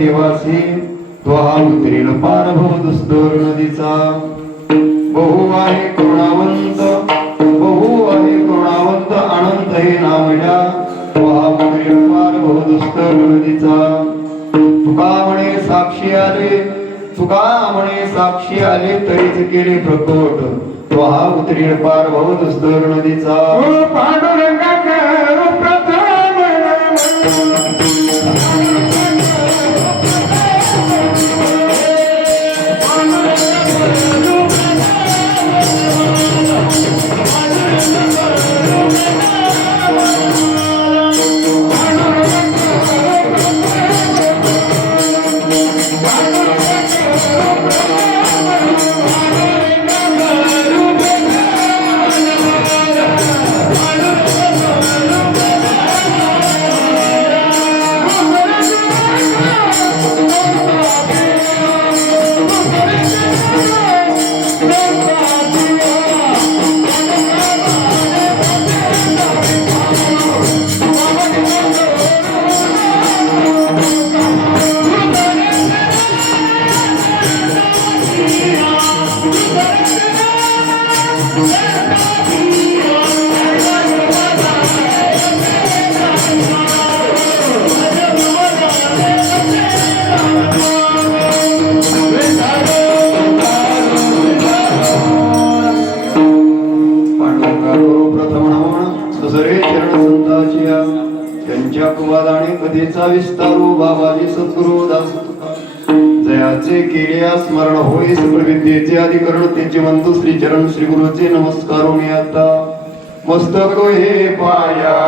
देवासी त्वा उतरील पारभव दुस्तर नदीचा बहु आहे करुणावंत अनंत हे नामड्या त्वा उतरील पारभव दुस्तर नदीचा तुका म्हणे साक्षी आले तरीच केले प्रकट त्वा उतरील पारभव दुस्तर नदीचा पांडुरंगा करू प्रथम कधीचा विस्तारू बाबाजी सद्गुरु दास जयाचे केल्या स्मरण होई सकळ विद्येचे अधिकरण त्याचे म्हणतो श्री चरण श्री गुरुचे नमस्कार मी आता मस्तक हे पाया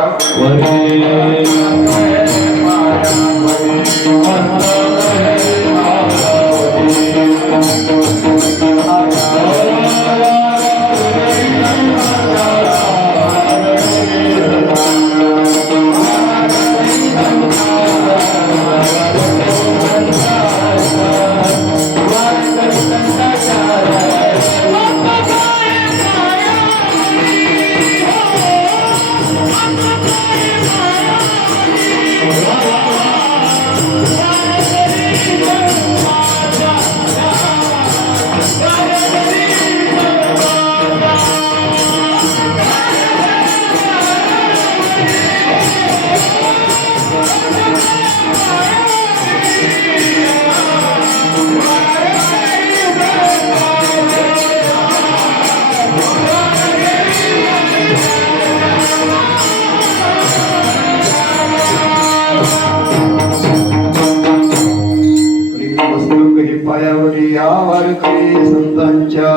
संतांच्या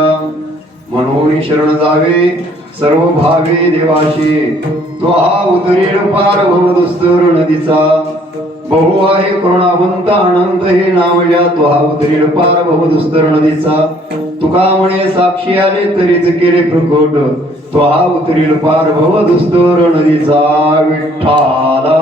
म्हणून शरण जावे सर्व भावे देवाशी तो हा उतरेल पार भवदुस्तर नदीचा बहु आहे करुणावंत आनंद हे नाम या तो हा उतरेल पार भवदुस्तर नदीचा तुका म्हणे साक्षी आले तरीच केले प्रकट तो हा उतरेल पार भवदुस्तर नदीचा विठ्ठला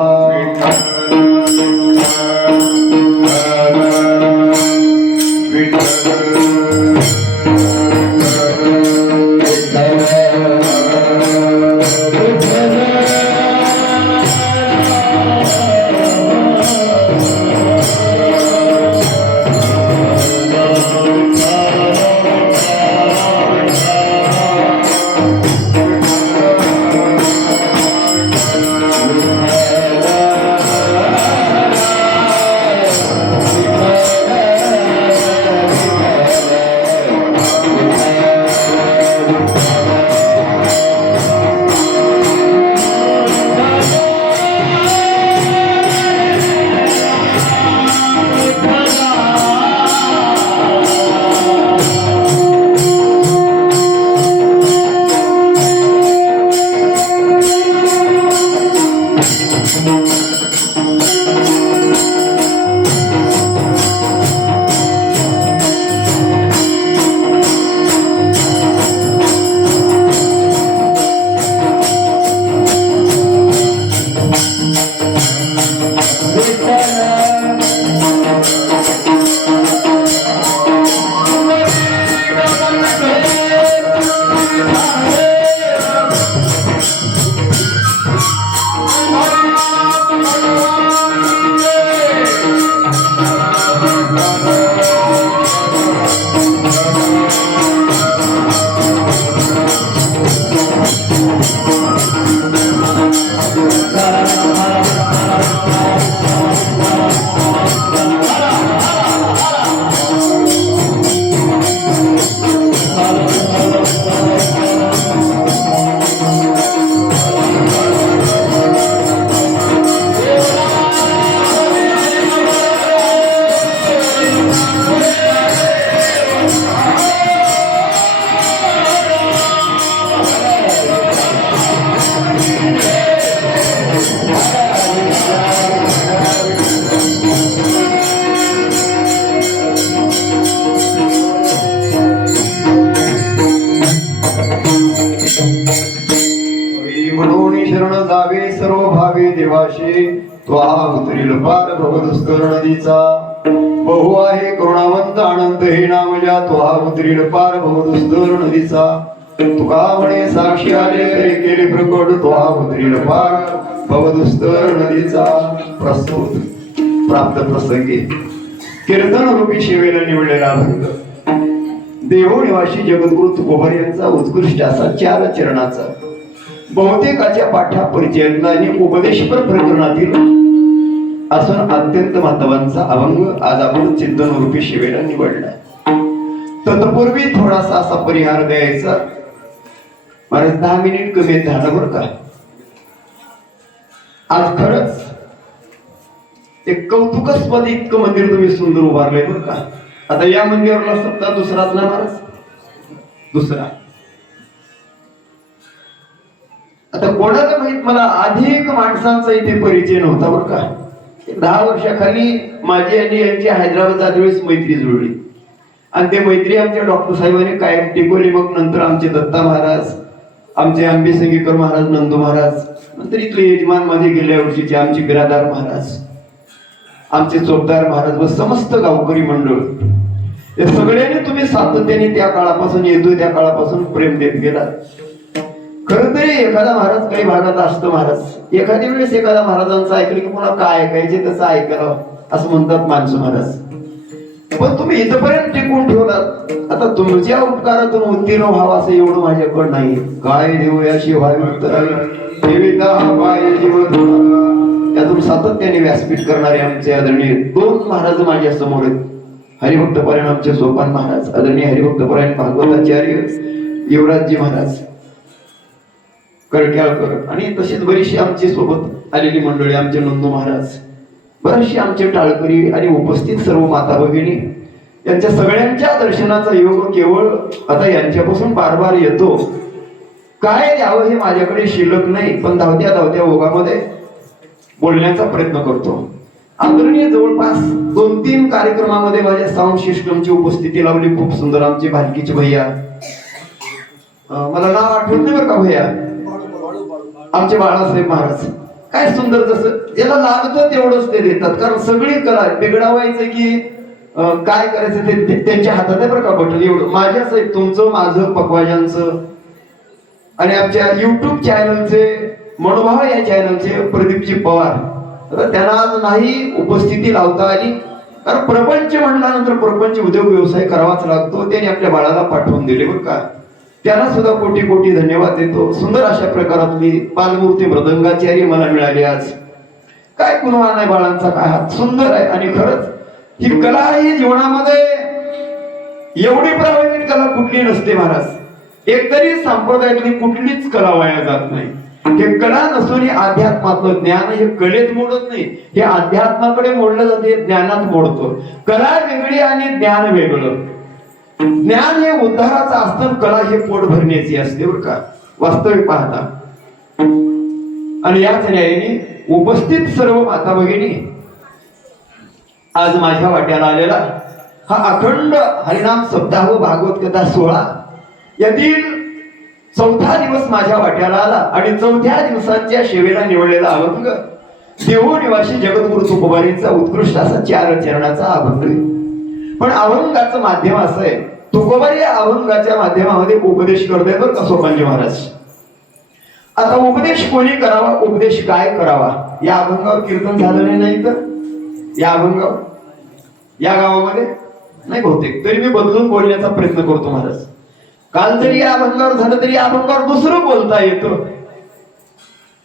म्हणून शरण जावे सर्व भावे देवाशी तो हा उतरील पार भवदुस्तर नदीचा बहु आहे करुणावंत आनंद हे नाम ज्या तो हा उतरील पार भवदुस्तर नदीचा तुका म्हणे साक्षी आले तरी केले प्रकट तो हा उतरील पार भवदुस्तर नदीचा प्रस्तुत प्राप्त प्रसंगी कीर्तन रूपी शिवेला निवडलेला भंग देवो निवासी जगद्गुरु तुकोबर यांचा उत्कृष्ट असा 4 चरणाचा बहुतेकाच्या पाठ्या परिचयातला आणि उपदेशपर प्रकरणातील असून अत्यंत महत्वाचा अभंग आज आपण चिंतन रूपी शिवेला निवडला. तत्पूर्वी थोडासा असा परिहार द्यायचा. मला 10 मिनिट कमी झालं बरं का. आज खरंच एक कौतुकास्पद इतकं मंदिर तुम्ही सुंदर उभारलंय बरं का. आता या मंदिराला सप्ताह दुसराच ना महाराज, दुसरा. आता कोणाला माहित, मला अधिक माणसांचा इथे परिचय नव्हता बरं का. 10 वर्षाखाली माझी आणि यांची हैदराबाद जातेवेळेस मैत्री जुळली आणि ते मैत्री आमच्या डॉक्टर साहेबांनी कायम टिकवली. मग नंतर आमचे दत्ता महाराज, आमचे आंबेसंगीकर महाराज, नंदू महाराज, नंतर इथले यजमान माझे गेल्या वर्षीचे आमचे बिरादार महाराज, आमचे चोपदार महाराज व समस्त गावकरी मंडळ या सगळ्यांनी तुम्ही सातत्याने त्या काळापासून येतोय त्या काळापासून प्रेम देत गेला. खरं तरी एखादा महाराज काही भागात असतो महाराज, एखाद्या वेळेस एखादा महाराजांचं ऐकलं की पुन्हा काय ऐकायचे तसं ऐकावं असं म्हणतात माणसं महाराज. पण तुम्ही इथपर्यंत टिकून ठेवलात. आता तुमच्या उपकारातून उत्तीर्ण व्हावं असं एवढं माझ्याकडं नाही. काय देऊ याशी व्हावी देविका पाय जीव यातून सातत्याने व्यासपीठ करणारे आमचे आदरणीय 2 महाराज माझ्या समोर आहेत. हरिभक्त परायण आमचे सोपान महाराज, आदरणीय हरिभक्त परायण भागवताचार्य युवराजजी महाराज कडक्याळकर, आणि तसेच बरीचशी आमची सोबत आलेली मंडळी, आमचे नंदू महाराज, बरेचसे आमचे टाळकरी आणि उपस्थित सर्व माता भगिनी यांच्या सगळ्यांच्या दर्शनाचा योग केवळ आता यांच्यापासून बार बार येतो. काय द्यावं हे माझ्याकडे शिल्लक नाही, पण धावत्या धावत्या ओघामध्ये बोलण्याचा प्रयत्न करतो. आदरणीय जवळपास 2-3 कार्यक्रमामध्ये माझ्या साऊंड सिस्टमची उपस्थिती लावली. खूप सुंदर आमचे भालकीचे भैया, मला नाव आठवत नाही बरं का भैया, आमचे बाळासाहेब महाराज. काय सुंदर, जसं ज्याला लागतं तेवढंच ते देतात. कारण सगळी कला बिघडावायचं की काय करायचं ते त्यांच्या हातात आहे बरं का बटन. एवढं माझ्याच आहे, तुमचं माझं पकवाजांचं आणि आमच्या युट्यूब चॅनलचे मनोभाव या चॅनलचे प्रदीपजी पवार, तर त्यांना आज नाही उपस्थिती लावता आली. कारण प्रपंच म्हणल्यानंतर प्रपंच उद्योग व्यवसाय करावाच लागतो. त्याने आपल्या बाळाला पाठवून दिले बरं का. त्यांना सुद्धा कोटी कोटी धन्यवाद देतो. सुंदर अशा प्रकारातली बालमूर्ती मृदंगाचार्य मला मिळाली आज. काय कुणवा नाही बाळांचा, काय हात सुंदर आहे. आणि खरंच ही कला ही जीवनामध्ये एवढी प्रभावित कला कुठली नसते महाराज. एकतरी संप्रदायातली कुठलीच कला वाया जात नाही. हे कला नसून हे अध्यात्मातलं ज्ञान, हे कलेत मोडत नाही, हे अध्यात्माकडे मोडलं जाते, ज्ञानात मोडतो. कला वेगळी आणि ज्ञान वेगळं. ज्ञान हे उद्धाराचं असतं, कला हे पोट भरण्याची असते बरं का वास्तविक पाहता. आणि याच न्यायाने उपस्थित सर्व माता भगिनी, आज माझ्या वाट्याला आलेला हा अखंड हरिनाम सप्ताह व भागवत कथा 16 यातील 4था दिवस माझ्या वाट्याला आला. आणि 4थ्या दिवसाच्या सेवेला निवडलेला अभंग देहू निवासी जगद्गुरु तुकोबारींचा उत्कृष्ट असा 4 चरणाचा अभंग आहे. पण अभंगाचं माध्यम असं आहे, तुकोबारी या अभंगाच्या माध्यमामध्ये उपदेश करतायत बरं का सोपानजी महाराज. आता उपदेश कोणी करावा, उपदेश काय करावा, या अभंगावर कीर्तन झालं नाही तर या अभंगावर या गावामध्ये नाही बहुतेक. तरी मी बदलून बोलण्याचा प्रयत्न करतो महाराज. काल जरी या अभंगावर झालं तरी या अभंगावर दुसरं बोलता येतं,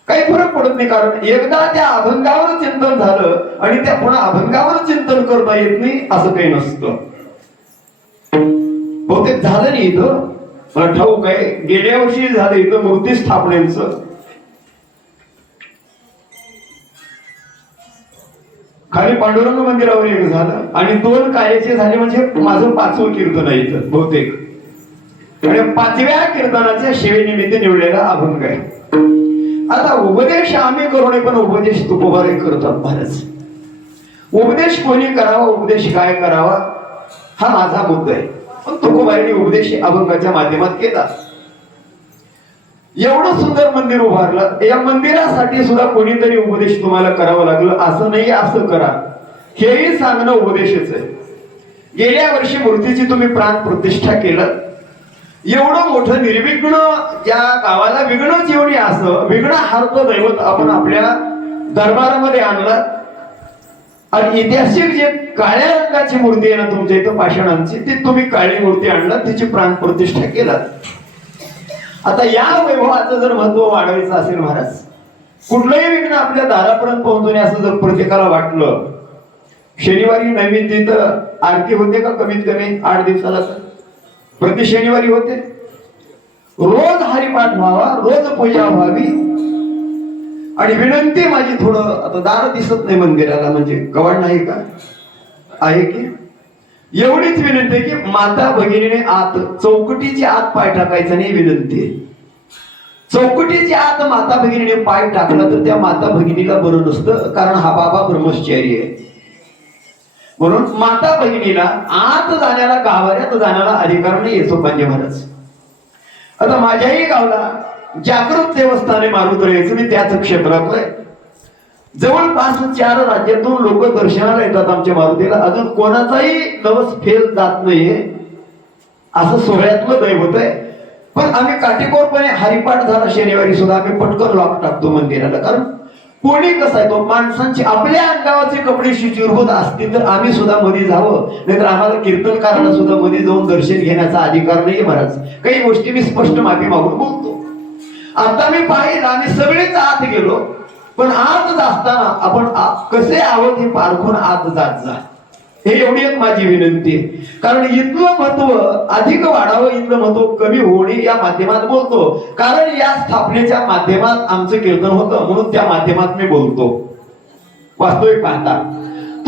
काही फरक पडत नाही. कारण एकदा त्या अभंगावर चिंतन झालं आणि त्या पुन्हा अभंगावर चिंतन करता येत नाही असं काही नसतं. बहुतेक झालं नाही इथं, मला ठाऊक आहे. गेल्या वर्षी झालं इथं मूर्ती स्थापनेचं. खाली पांडुरंग मंदिरावर एक झालं आणि 2 कार्याचे झाले, म्हणजे माझं 5वं कीर्तन आहे इथं बहुतेक. आणि 5व्या कीर्तनाच्या सेवेनिमित्त निवडलेला अभंग आहे. आता उपदेश आम्ही करू नये, पण उपदेश तुकोबारी करतात महाराज. उपदेश कोणी करावा, उपदेश काय करावा, हा माझा मुद्दा आहे. पण तुकोबारीने उपदेश अभंगाच्या माध्यमात केला. एवढं सुंदर मंदिर उभारलं, या मंदिरासाठी सुद्धा कोणीतरी उपदेश तुम्हाला करावा लागलं. असं नाही असं करा हेही सांगणं उपदेशच आहे. गेल्या वर्षी मूर्तीची तुम्ही प्राण प्रतिष्ठा केलं. एवढं मोठं निर्विघ्न या गावाला विघ्नच एवढी असं विघ्न हारतं दैवत आपण आपल्या दरबारामध्ये आणलं. आणि ऐतिहासिक जे काळ्या रंगाची मूर्ती आहे ना तुमच्या इथं पाषाणांची, ती तुम्ही काळी मूर्ती आणला, तिची प्राण प्रतिष्ठा केला. आता या वैभवाचं जर महत्व वाढवायचं असेल महाराज, कुठलंही विघ्न आपल्या दारापर्यंत पोहोचवणे असं जर प्रत्येकाला वाटलं, शनिवारी नवीन तिथं आरती होते का कमीत कमी 8 दिवसाला प्रति शनिवारी होते. रोज हरिपाठ व्हावा, रोज पूजा व्हावी. आणि विनंती माझी, थोडं आता दार दिसत नाही मंदिराला, म्हणजे कवाड नाही का आहे की, एवढीच विनंती आहे की माता भगिनीने आत चौकटीच्या आत पाय टाकायचा नाही, विनंती आहे. चौकटीच्या आत माता भगिनीने पाय टाकला तर त्या माता भगिनीला बरं नसतं, कारण हा बाबा ब्रह्मचारी आहे. म्हणून माता भगिनीला आत जाण्याला, गाभाऱ्यात जाण्याला अधिकार नाही येतो पांजे महाराज. आता माझ्याही गावला जागृत देवस्थाने मारुत राहायचं, मी त्याच क्षेत्रात आहे. जवळपास 4 राज्यातून लोक दर्शनाला येतात आमच्या मारुतीला. अजून कोणाचाही नवस फेल जात नाहीये, असं सोहळ्यातलं दैवत आहे. पण आम्ही काटेकोरपणे हरिपाठ झाला शनिवारी सुद्धा आम्ही पटकन लॉक टाकतो मंदिराला. कारण कोणी कसं आहे, तो माणसांची आपल्या अंगावाचे कपडे शिचिरभूत असतील तर आम्ही सुद्धा मध्ये जावं, नाहीतर आम्हाला कीर्तनकाराला सुद्धा मध्ये जाऊन दर्शन घेण्याचा अधिकार नाही महाराज. काही गोष्टी मी स्पष्ट माफी मागून बोलतो. आता मी पाहिलं आम्ही सगळेच आत गेलो, पण आत असताना आपण कसे आहोत हे पारखून आत जात जा, हे एवढी एक माझी विनंती आहे. कारण इथलं महत्व अधिक वाढावं, इथलं महत्व कमी होणे या माध्यमात बोलतो. कारण या स्थापनेच्या माध्यमात आमचं कीर्तन होतं, म्हणून त्या माध्यमात मी बोलतो. वास्तविक पाहता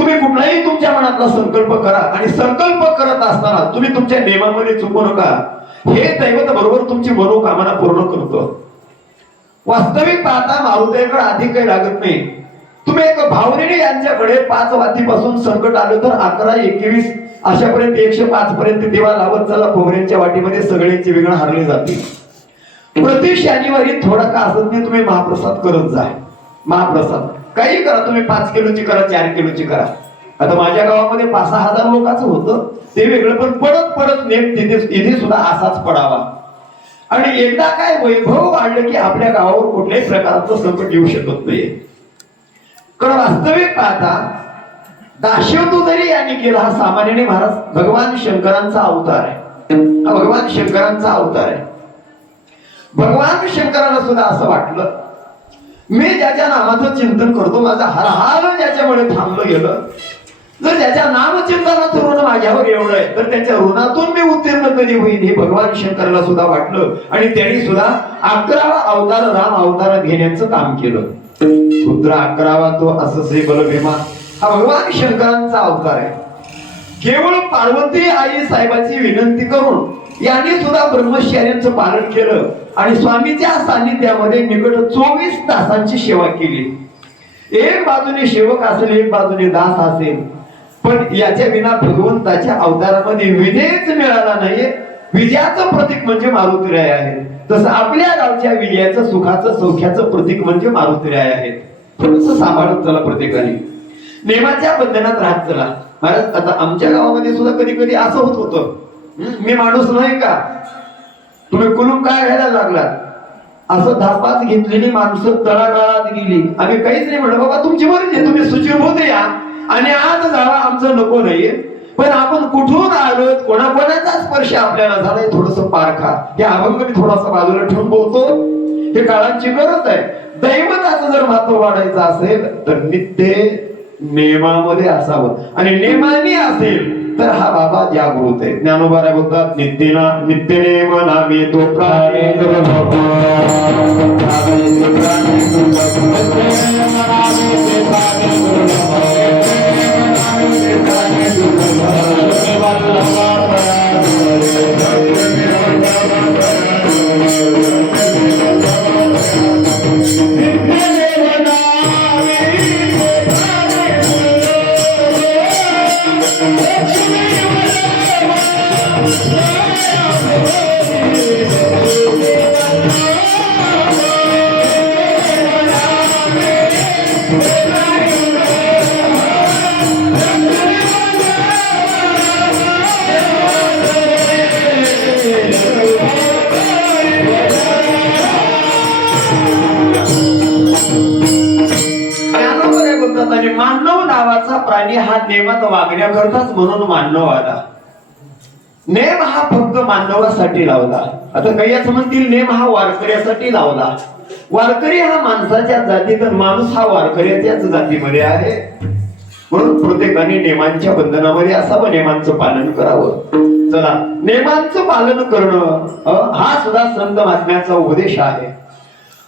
तुम्ही कुठलाही तुमच्या मनातला संकल्प करा आणि संकल्प करत असताना तुम्ही तुमच्या नियमामध्ये चुकू नका. हे दैवत बरोबर तुमची मनोकामना पूर्ण करतो. वास्तविक पाहता मारुतीकडे अधिक काही लागत नाही. तुम्ही एक भावनेने यांच्याकडे 5 वातीपासून संकट आलं तर 11, 21 अशापर्यंत 105 पर्यंत देवा लावत चला. खोबऱ्यांच्या वाटीमध्ये सगळ्यांचे विघ्न हरले जातील. प्रति शनिवारी थोडा का असत नाही तुम्ही महाप्रसाद करत जा. महाप्रसाद काही करा, तुम्ही 5 किलोची करा, 4 किलोची करा. आता माझ्या गावामध्ये 5-6 हजार लोकांचं होतं ते वेगळं, पण परत परत नेम इथे सुद्धा असाच पडावा. आणि एकदा काय वैभव वाढलं की आपल्या गावावर कुठल्याही प्रकारचं संकट येऊ शकत नाही. कारण वास्तविक पाहता दाशिवतो जरी यांनी केला हा सामान्याने महाराज भगवान शंकरांचा अवतार आहे. हा भगवान शंकरांचा अवतार आहे. भगवान शंकराला सुद्धा असं वाटलं मी ज्याच्या नामाचं चिंतन करतो माझा हर हाल ज्याच्यामुळे थांबलं गेलं, जर ज्याच्या नामचिंतनाचं ऋण माझ्यावर एवढं आहे तर त्याच्या ऋणातून मी उत्तीर्ण कधी होईल हे भगवान शंकराला सुद्धा वाटलं. आणि त्यांनी सुद्धा 11वा अवतार राम अवतार घेण्याचं काम केलं. रुद्र 11वा तो अससे बलभीमा हा भगवान शंकरांचा अवतार आहे. केवळ पार्वती आई साहेबाची विनंती करून यांनी सुद्धा ब्रह्मचर्याचं पालन केलं आणि स्वामीच्या सानिध्यामध्ये निकट 24 तासांची सेवा केली. एक बाजूने सेवक असेल, एक बाजूने दास असेल, पण याच्या विना भगवंताच्या अवतारामध्ये विजयच मिळाला नाहीये. विजयाचं प्रतीक म्हणजे मारुतीराय आहे. तसं आपल्या गावच्या विजयाचं, सुखाचं, सौख्याचं प्रतीक म्हणजे मारुतीराय आहे. थोडस सांभाळत चला प्रत्येकाने, नेमाच्या बंधनात राहत चला. महाराज आता आमच्या गावामध्ये सुद्धा कधी कधी असं होत होतं, मी माणूस नाही का, तुम्ही कुलूप काय घ्यायला लागलात, असं धापात घेतलेली माणसं तळागाळात गेली. आम्ही काहीच नाही म्हणलं, बाबा तुमची मर्जी आहे, तुम्ही सुचिरभूत या आणि आज जावा, आमचं नको नाहीये. पण आपण कुठून आलो, कोणाकोणाचा स्पर्श आपल्याला झालाय थोडस पारखा. हे अभंग मी थोडासा बाजूला ठेवून बोलतो, हे काळाची गरज आहे. दैवताचं जर महत्व वाढायचं असेल तर नित्य नेमामध्ये असावं आणि नेमाने असेल तर हा बाबा जागृत आहे. ज्ञानोबा बोलतात नित्य नेम नामे तो प्राणी मानव नावाचा प्राणी हा नेमात वागण्याकरताच म्हणून मानव आला. नेम हा फक्त मानवासाठी लावला. आता काही असं म्हणतील नेम हा वारकऱ्यासाठी लावला. वारकरी हा माणसाच्या जातीत, माणूस हा वारकऱ्याच्याच जातीमध्ये आहे. म्हणून प्रत्येकाने नेमांच्या बंधनामध्ये असावं, नेमांचं पालन करावं. चला, नेमांचं पालन करणं हा सुद्धा संत महात्म्याचा उपदेश आहे.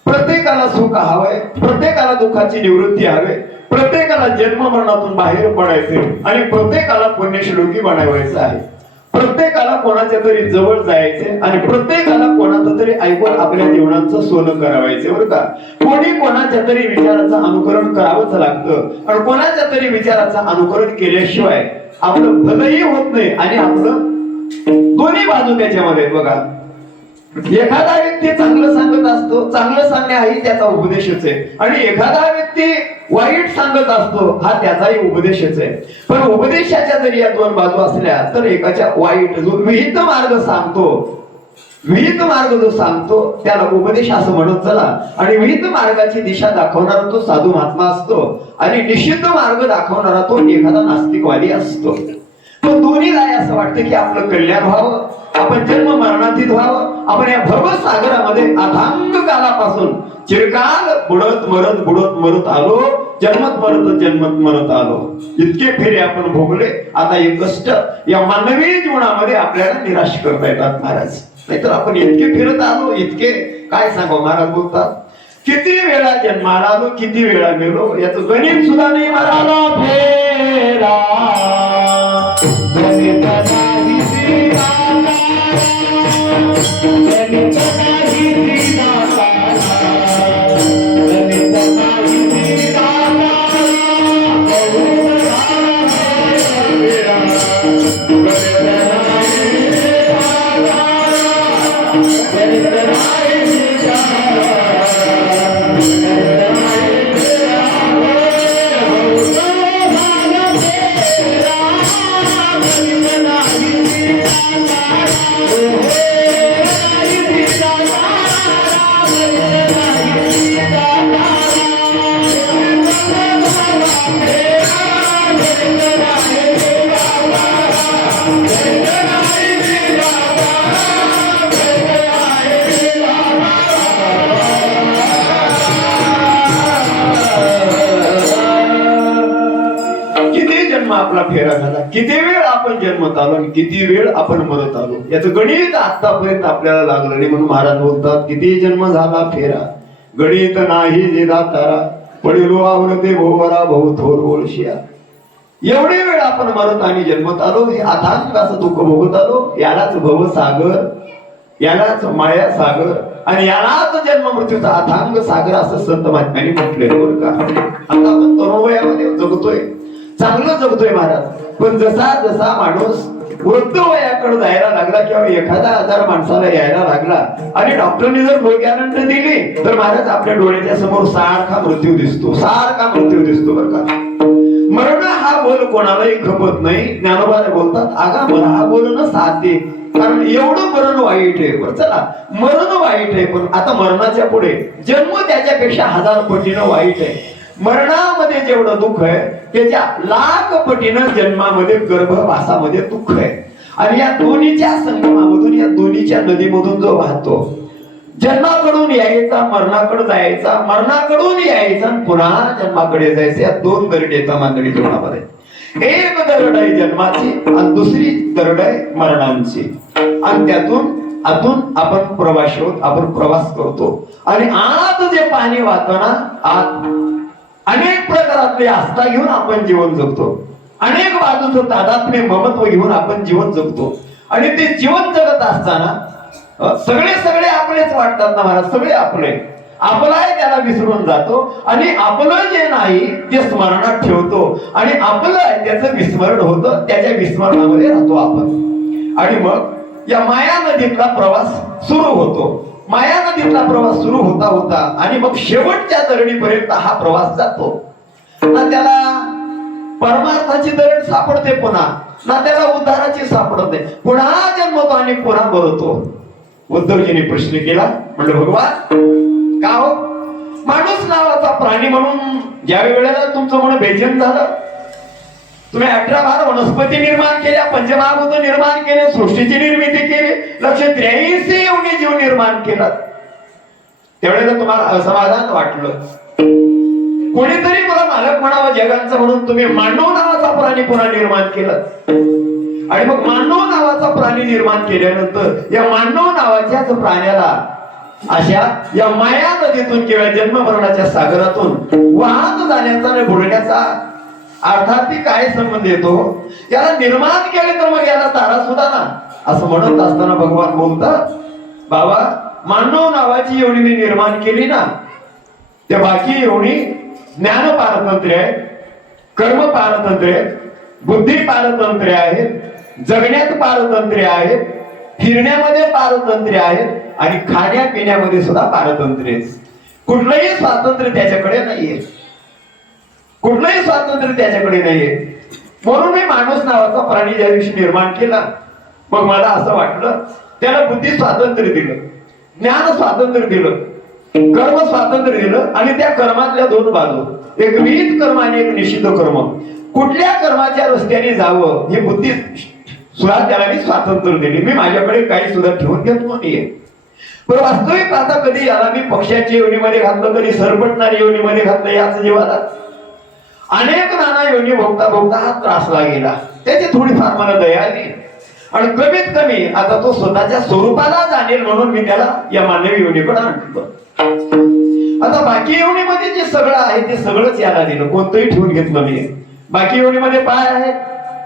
प्रत्येकाला सुख हवंय, प्रत्येकाला दुःखाची निवृत्ती हवे, प्रत्येकाला जन्म मरणातून बाहेर पडायचे आणि प्रत्येकाला पुण्यश्लोकी बनावायचं आहे. प्रत्येकाला कोणाच्या तरी जवळ जायचे आणि प्रत्येकाला कोणाचं तरी ऐकून आपल्या जीवनाचं सोनं करावायचे. बरं का, कोणी कोणाच्या तरी विचाराचं अनुकरण करावंच लागतं आणि कोणाच्या तरी विचाराचं अनुकरण केल्याशिवाय आपलं भलंही होत नाही आणि आपलं दोन्ही बाजू त्याच्यामध्ये. बघा, एखादा व्यक्ती चांगलं सांगत असतो, चांगलं सांगणे हाही त्याचा उपदेशच आहे, आणि एखादा व्यक्ती वाईट सांगत असतो हा त्याचाही उपदेशच आहे. पण उपदेशाच्या जरी या दोन बाजू असल्या तर एकाच्या वाईट जो विहित मार्ग सांगतो, विहित मार्ग जो सांगतो त्याला उपदेश असं म्हणत चला. आणि विहित मार्गाची दिशा दाखवणारा तो साधू महात्मा असतो आणि निषिद्ध मार्ग दाखवणारा तो एखादा नास्तिकवादी असतो. तो दोन्हीला असं वाटतं की आपलं कल्याण व्हावं, आपण जन्म मरणातीत व्हावं, आपण या भवसागरामध्ये अथांग कालापासून चिरकाल बुडत मरत आलो, जन्मत मरत आलो. इतके फेरे आपण भोगले. आता हे कष्ट या मानवी जीवनामध्ये आपल्याला निराश करता येतात महाराज. नाहीतर आपण इतके फिरत आलो, इतके काय सांगू. महाराज बोलतात किती वेळा जन्माला आलो, किती वेळा गेलो, याचं गणित सुद्धा नाही. महाराज फेरा गणित नाही दिनाला गणित नाही दिनाला गणित नाही दिनाला किती जन्म आपला फेरा झाला, किती वेळ आपण जन्मत आलो आणि किती वेळ आपण मरत आलो, याचं गणित आतापर्यंत आपल्याला लागलं नाही. म्हणून महाराज बोलतात किती जन्म झाला फेरा गणित नाही जे तारा पडिलो आवरते भोवरा भाऊ थोर ओळशिया. एवढे वेळ आपण मरत आणि जन्मत आलो, हे अथांग असं दुःख भोगत आलो. यालाच भवसागर, यालाच माया सागर आणि यालाच जन्म मृत्यूचा अथांग सागर असं संत महात्म्यांनी म्हटलेलं बरं का. आता आपण तरुण वयामध्ये जगतोय, चांगलं जगतोय महाराज. पण जसा जसा माणूस वृद्ध वयाकडे जायला लागला किंवा एखादा आजार माणसाला यायला लागला आणि डॉक्टरने जर नो गॅरंटी दिली तर महाराज आपल्या डोळ्याच्या समोर सारखा मृत्यू दिसतो, सारखा मृत्यू दिसतो बरं का. मरण हा बोल कोणालाही खपत नाही. ज्ञानोबा बोलतात आगा मला हा बोलणं साध्य, कारण एवढं मरण वाईट आहे. बरं चला मरण वाईट आहे, पण आता मरणाच्या पुढे जन्म त्याच्यापेक्षा 1000 पटीनं वाईट आहे. मरणामध्ये जेवढं दुःख आहे त्याच्या लाख पटीनं जन्मामध्ये गर्भवासामध्ये दुःख आहे. आणि या दोन्हीच्या संगमामधून, या दोन्हीच्या नदीमधून जो वाहतो, जन्माकडून यायचा मरणाकडे जायचा, मरणाकडून यायचा पुन्हा जन्माकडे जायचं, या दोन दरड येतात मांडळी जीवनामध्ये. एक दरड आहे जन्माची आणि दुसरी दरड आहे मरणांची. आणि त्यातून आतून आपण प्रवास होत, आपण प्रवास करतो. आणि आत जे पाणी वाहतं ना, आत अनेक प्रकारातले आस्था घेऊन आपण जीवन जगतो, अनेक बाजूचं तादात्म्य ममत्व घेऊन आपण जीवन जगतो. आणि ते जीवन जगत असताना सगळे आपलेच वाटतात ना महाराज, सगळे आपले. आपला आहे त्याला विसरून जातो आणि आपलं जे नाही ते स्मरणात ठेवतो आणि आपलं आहे त्याचं विस्मरण होतं, त्याच्या विस्मरणामध्ये राहतो आपण. आणि मग या माया नदीतला प्रवास सुरू होतो. माया नदीतला प्रवास सुरू होता होता आणि मग शेवटच्या दरडीपर्यंत हा प्रवास जातो. ना त्याला परमार्थाची दरड सापडते पुन्हा, ना त्याला उद्धाराची सापडते. पुन्हा जन्मतो आणि पुन्हा मरतो. उद्धवजीने प्रश्न केला, म्हणलं भगवान का हो, माणूस नावाचा प्राणी म्हणून ज्या वेळेला तुमचं मन बेचैन झालं, तुम्ही 18 वनस्पती निर्माण केल्या, पंचमहाभूत निर्माण केले, सृष्टीची निर्मिती केली, 183 योनी जीव निर्माण केला, त्यावेळेला तुम्हाला असमाधान वाटलं. कोणीतरी मला मालक म्हणावं जगांचं म्हणून तुम्ही मानव नावाचा प्राणी पुन्हा निर्माण केला. आणि मग मानव नावाचा प्राणी निर्माण केल्यानंतर या मानव नावाच्याच प्राण्याला अशा या माया नदीतून किंवा जन्म मरणाच्या सागरातून वाहत जाण्याचा आणि बुडण्याचा अर्थात काय संबंध येतो. याला निर्माण केले तर मग याला तारा सुद्धा ना, असं म्हणत असताना भगवान बोलतात, बाबा मानव नावाची योनी मी निर्माण केली ना, त्या बाकी योनी ज्ञान पारतंत्र्य आहे, कर्म पारतंत्र्य आहे, बुद्धी पारतंत्र्य आहे, जगण्यात पारतंत्र्य आहे, फिरण्यामध्ये पारतंत्र्य आहे आणि खाण्यापिण्यामध्ये सुद्धा पारतंत्र्य. कुठलंही स्वातंत्र्य त्याच्याकडे नाहीये, कुठलंही स्वातंत्र्य त्याच्याकडे नाहीये. म्हणून मी माणूस नावाचा प्राणी ज्या दिवशी निर्माण केला, मग मला असं वाटलं त्याला बुद्धी स्वातंत्र्य दिलं, ज्ञान स्वातंत्र्य दिलं, कर्म स्वातंत्र्य दिलं. आणि त्या कर्मातल्या दोन बाजू, एक विहित कर्म आणि एक निषिद्ध कर्म. कुठल्या कर्माच्या रस्त्याने जावं हे बुद्धी सुद्धा त्याला मी स्वातंत्र्य दिली. मी माझ्याकडे काही सुद्धा ठेवून घेतलो नाहीये. पण वास्तविक आता कधी याला मी पक्ष्याच्या योनीमध्ये घातलं, कधी सरपटणाऱ्या योनीमध्ये घातलं. याच जीवाला अनेक नाना योनी भोगता भोगता हा त्रासला गेला. त्याची थोडीफार मला दया आली आणि कमीत कमी आता तो स्वतःच्या स्वरूपाला जाणेल म्हणून मी त्याला या मानवी योनीकडे आणलं. आता बाकी योनीमध्ये जे सगळं आहे ते सगळंच याला दिलं, कोणतंही ठेवून घेतलं नाही. बाकी योनीमध्ये पाय आहेत,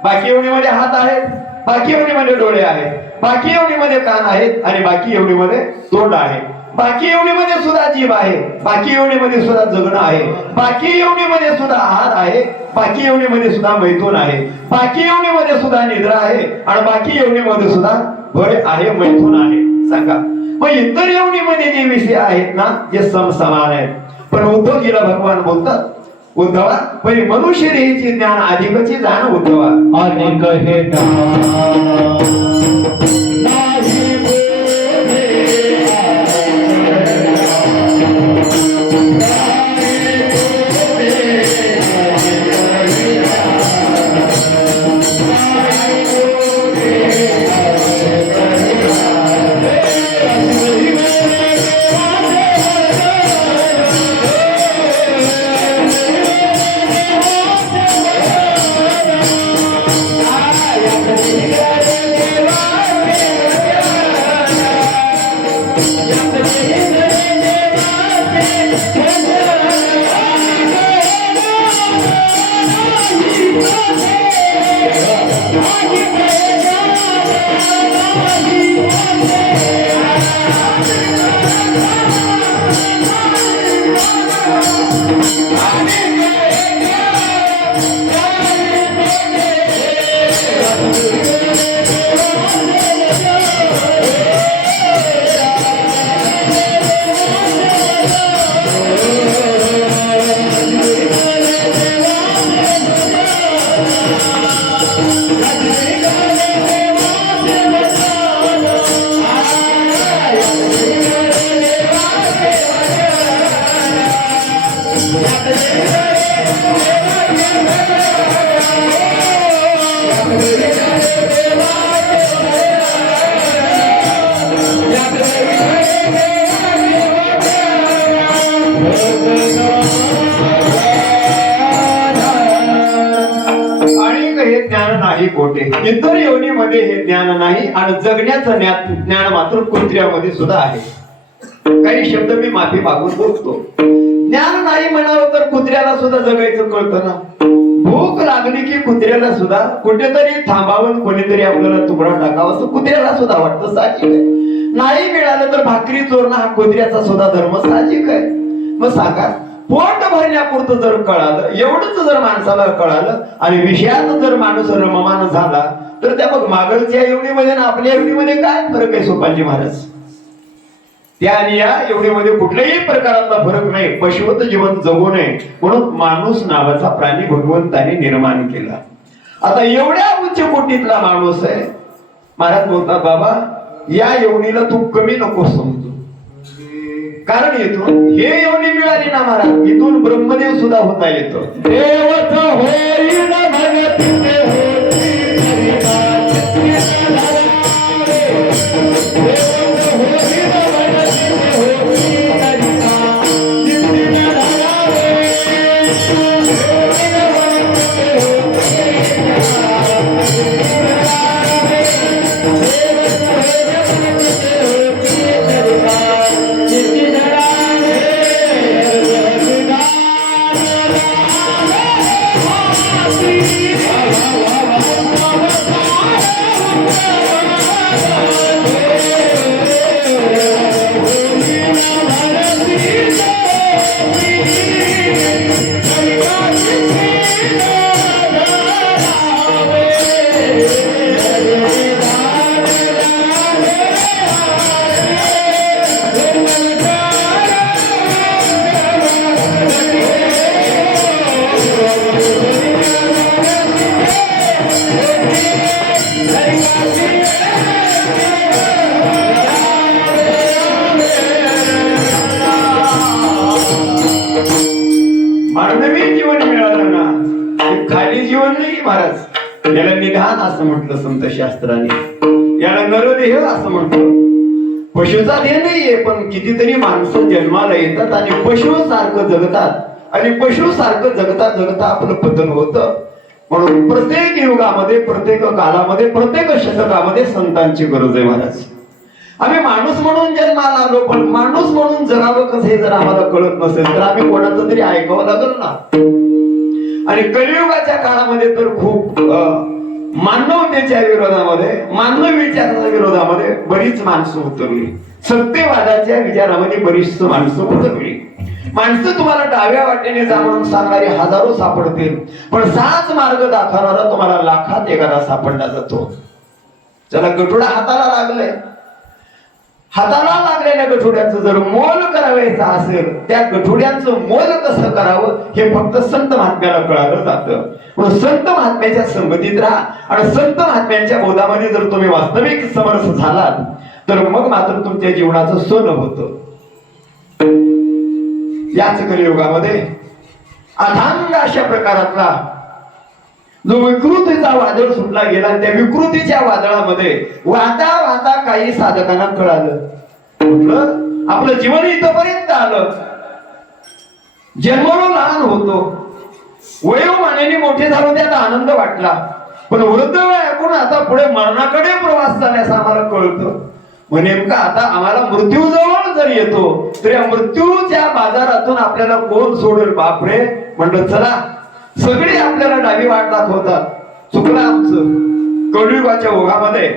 बाकी योनीमध्ये हात आहेत, बाकी योनीमध्ये डोळे आहेत, बाकी योनीमध्ये कान आहेत आणि बाकी योनीमध्ये तोंड आहे. बाकी योनीमध्ये सुद्धा जीभ आहे, बाकी योनीमध्ये सुद्धा जगणं आहे, बाकी योनीमध्ये सुद्धा आहार आहे, बाकी योनीमध्ये सुद्धा मैथून आहे, बाकी योनीमध्ये सुद्धा निद्रा आहे आणि बाकी योनीमध्ये सुद्धा भय आहे, मैथून आहे. सांगा मग इतर योनीमध्ये जे विषय आहेत ना जे समसमान आहेत. पण उद्धवजीला भगवान बोलतात, उद्धवा पहिले मनुष्य देहीचे ज्ञान अधिकचे जाण उद्धवा. अनेक हे नाही हे ज्ञान नाही कोठे, इतर योनीमध्ये हे ज्ञान नाही आणि जगण्याचं ज्ञान मात्र कुत्र्यामध्ये सुद्धा आहे. काही शब्द मी माफी मागून बोलतो. ज्ञान नाही म्हणावं तर कुत्र्याला सुद्धा जगायचं कळतं ना. भूक लागली की कुत्र्याला सुद्धा कुठेतरी थांबावं, कोणीतरी आपल्याला तुकडा टाकावा असं कुत्र्याला सुद्धा वाटतं, साहजिक आहे. नाही मिळालं तर भाकरी चोरणं हा कुत्र्याचा सुद्धा धर्म साहजिक आहे. मग सांगा पोट भरण्यापुरतं जर कळालं, एवढंच जर माणसाला कळालं आणि विषयात जर माणूस रममान झाला तर त्या मग मागलच्या एवढीमध्ये ना आपल्या एवढीमध्ये काय फरक आहे सोपानजी महाराज? त्या आणि या एवढीमध्ये कुठल्याही प्रकारातला फरक नाही. पशुवत जीवन जगू नये म्हणून माणूस नावाचा प्राणी भगवंताने निर्माण केला. आता एवढ्या उच्च कोटीतला माणूस आहे. महाराज बोलतात बाबा या एवढीला तू कमी नको समजू, कारण इथून हे योनी मिळाली ना महाराज, इथून ब्रह्मदेव सुद्धा होता येतो. देवच होईल भगती मानवी जीवन मिळालं ना हे खाली जीवन नाही महाराज. याला निधान असं म्हटलं संत शास्त्राने, याला नरदेह असं म्हटलं. पशुचा देह नाहीये, पण कितीतरी माणसं जन्माला येतात आणि पशु सारखं जगतात आणि पशु सारखं जगता जगता आपलं पतन होतं. म्हणून प्रत्येक युगामध्ये, प्रत्येक कालामध्ये, प्रत्येक शतकामध्ये संतांची गरज आहे महाराज. आम्ही माणूस म्हणून जन्माला आलो, पण माणूस म्हणून जगावं कसं हे जर आम्हाला कळत नसेल तर आम्ही कोणाचं तरी ऐकावं लागेल ना. आणि कलियुगाच्या काळामध्ये तर खूप मानवतेच्या विरोधामध्ये, मानवी विचाराच्या विरोधामध्ये बरीच माणसं उतरली. सत्यवादाच्या विचारामध्ये बरीच माणसं उतरली. माणसं तुम्हाला डाव्या वाटेने जा म्हणून सांगणारे हजारो सापडतील, पण साच मार्ग दाखवणारा तुम्हाला लाखात एखादा सापडला जातो. त्याला गठुडा हाताला लागलाय, हाताला लागलेल्या गठुड्याचं जर मोल करायचं असेल, त्या गठुड्यांचं मोल कसं करावं हे फक्त संत महात्म्याला कळालं जातं. म्हणून संत महात्म्याच्या संगतीत राहा आणि संत महात्म्यांच्या बोधामध्ये जर तुम्ही वास्तविक समरस झालात तर मग मात्र तुमच्या जीवनाचं सोनं होतं. याच कलियुगामध्ये अथांग अशा प्रकारातला जो विकृतीचा वादळ सुटला गेला, त्या विकृतीच्या वादळामध्ये वाहता वाहता काही साधकांना कळालं, म्हटलं आपलं जीवन इथपर्यंत आलं, जन्मलो लहान होतो, वयोमानाने मोठे झालो त्यात आनंद वाटला, पण वृद्ध वयातून आता पुढे मरणाकडे प्रवास झाल्यास आम्हाला कळतं. मग नेमका आता आम्हाला मृत्यू जवळ जर येतो तर या मृत्यूच्या बाजारातून आपल्याला कोण सोडेल? बापरे, म्हणलं चला सगळे आपल्याला डावी वाट दाखवतात, चुकलं आमचं. कलियुगाच्या ओघामध्ये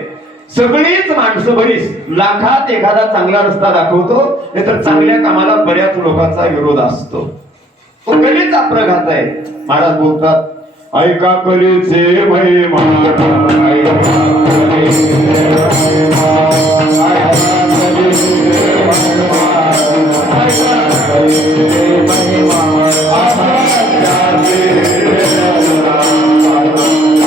सगळीच माणसं बरीच, लाखात एखादा चांगला रस्ता दाखवतो, नाहीतर चांगल्या कामाला बऱ्याच लोकांचा विरोध असतो. तो कलीचा प्रघात आहे. महाराज बोलतात, ऐका कलीचे महिमा, ऐका कलीचे महिमा, ऐका कलीचे महिमा, ऐका कलीचे महिमा,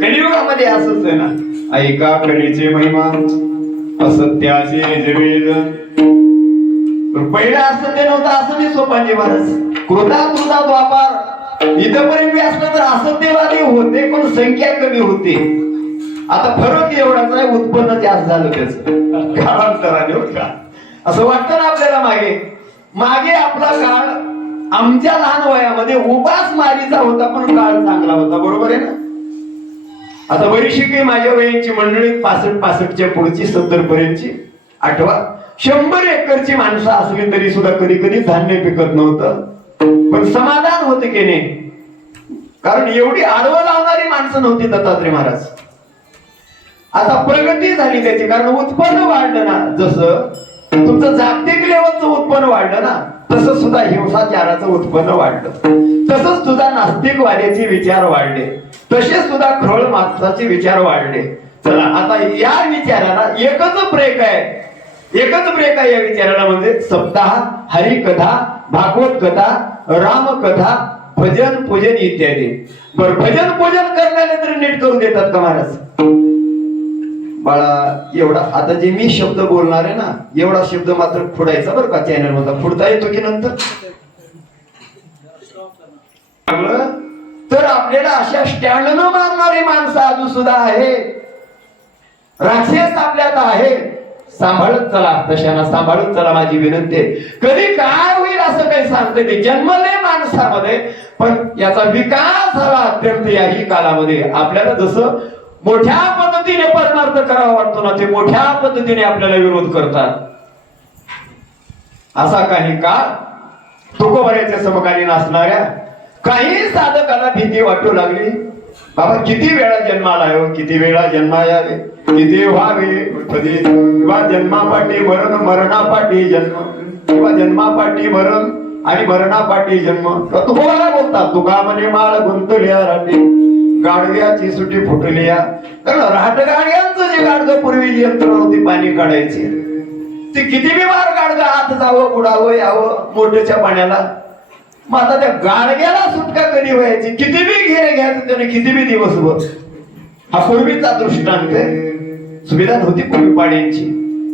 कलियुगामध्ये असंच आहे ना, ऐका कलीचे महिमा, असत्याचे जवेद. पहिला असत्य नव्हतं असं नाही सोपांचे महाराज. कृता द्वापार इथपर्यंत बी असलं तर असत्यवादी होते, पण संख्या कमी होती. आता फरक एवढाच आहे, उत्पन्न जास्त झालं त्याचं काळांतराने. का असं वाटतं ना आपल्याला? मागे आपला काळ आमच्या लहान वयामध्ये उपास मारीचा होता, पण काळ चांगला होता. बरोबर आहे ना? आता बरीचशी काही माझ्या वयाची मंडळी 65च्या पुढची 70 पर्यंतची, आठवा 100 एकरची माणसं असली तरी सुद्धा कधी कधी धान्य पिकत नव्हतं, पण समाधान होत की नाही? कारण एवढी आडवं लावणारी माणसं नव्हती दत्तात्रय महाराज. आता प्रगती झाली त्याची, कारण उत्पन्न वाढलं ना. जसं तुमचं जागतिक लेवलचं उत्पन्न वाढलं ना, तसं सुद्धा हिंसाचाराचं उत्पन्न वाढलं. तसंच सुद्धा नास्तिकवाद्याचे विचार वाढले, तसे सुद्धा खळ माणसाचे विचार वाढले. चला आता या विचाराला एकच ब्रेक आहे या विचाराला, म्हणजे सप्ताह, हरिकथा, भागवत कथा, रामकथा, भजन पूजन इत्यादी. बर, भजन पूजन करण्यानंतर नीट करू देतात का महाराज? बाळा, एवढा आता जे मी शब्द बोलणार आहे ना, एवढा शब्द मात्र फुडायचा बरं का चॅनल मध्ये. फुडता येतो की नंतर? तर आपल्याला अशा स्टँड न मारणारी माणसं अजून सुद्धा आहे. राक्षस आपल्यात आहे. सांभाळत चला, तशाना सांभाळत चला, माझी विनंती आहे. कधी काय होईल असं काही सांगते ते, जन्मले माणसामध्ये, पण याचा विकास झाला अत्यंत याही कालामध्ये. आपल्याला जसं मोठ्या पद्धतीने परमार्थ करावा वाटतो ना, ते मोठ्या पद्धतीने आपल्याला विरोध करतात. असा काही काळ तुकोबाऱ्याच्या समकालीन असणाऱ्या काही साधकाला भीती वाटू लागली. बाबा किती वेळा जन्माला हो, किती वेळा जन्मायावे, किती व्हावे कधी, किंवा जन्मापाठी मरण, मरणापाठी जन्म, किंवा जन्मापाठी मरण आणि मरणापाठी जन्म. तुकोबाला बोलतात, तुका म्हणे माळ गुंतल्या राहते, गाडव्याची सुटी फुटल्या. कारण राहटगाड्यांचं जे गाडगं पूर्वी यंत्र होती पाणी काढायची, ते किती बी बार गाडगं आत जावं, बुडावं, यावं मोठ्याच्या पाण्याला. मग आता त्या गाडग्याला सुटका कधी व्हायची, किती बी घेरे घ्यायचं त्याने, किती बी दिवसभर. हा पूर्वीचा दृष्टांत आहे. सुविधा नव्हती पूर्वी पाण्याची.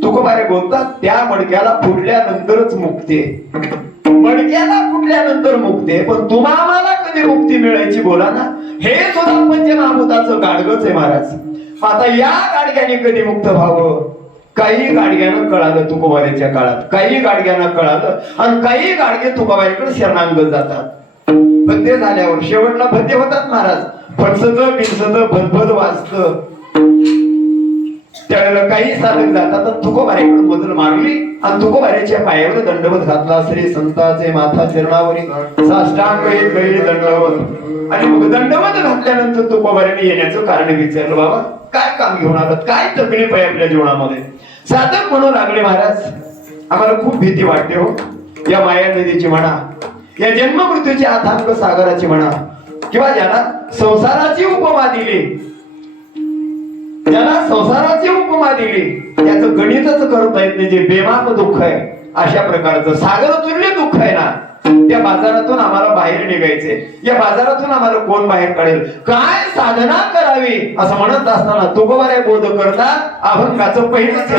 तुकोबारे बोलतात, त्या मडक्याला फुटल्यानंतरच मुक्ती आहे. मडक्याला फुटल्यानंतर मुक्ती आहे, पण तुम्हाला कधी मुक्ती मिळायची बोला ना. हे सुद्धा पंचमहाभूताचं गाडगच आहे महाराज. आता या गाडग्याने कधी मुक्त व्हावं, काही गाडग्यानं कळालं तुकोबाऱ्याच्या काळात, काही गाडग्यानं कळालं, आणि काही गाडगे तुकोबाऱ्याकडे शरणांगत जातात. भद्य झाल्यावर शेवटला भद्य होतात महाराज. फणसत बिनसत भदभद वाजत, त्यावेळेला काही साधक जातात, तुकोबाऱ्याकडे मजल मारली आणि तुकोबाऱ्याच्या पायावर दंडवत घातला. श्री संताचे माथा चरणावरी साष्टांग हे कैली दंडवत. आणि मग दंडवत घातल्यानंतर तुकोबाऱ्याने येण्याचं कारण विचारलं, बाबा काय काम घेऊन आलात, काय तकलीफ आहे आपल्या जीवनामध्ये. साधक म्हणू लागले, महाराज आम्हाला खूप भीती वाटते हो, या माया नदीची म्हणा, या जन्म मृत्यूच्या अथांग सागराची म्हणा, किंवा ज्याला संसाराची उपमा दिली, ज्याला संसाराची उपमा दिली, त्याचं गणितच करता येत नाही, जे बेमाप दुःख आहे, अशा प्रकारचं सागर तुल्य दुःख आहे ना, त्या बाजारातून आम्हाला बाहेर निघायचे. या बाजारातून आम्हाला कोण बाहेर काढेल, काय साधना करावी असं म्हणत असताना तुकोबारे बोध करतात, अभंगाचं पहिलंच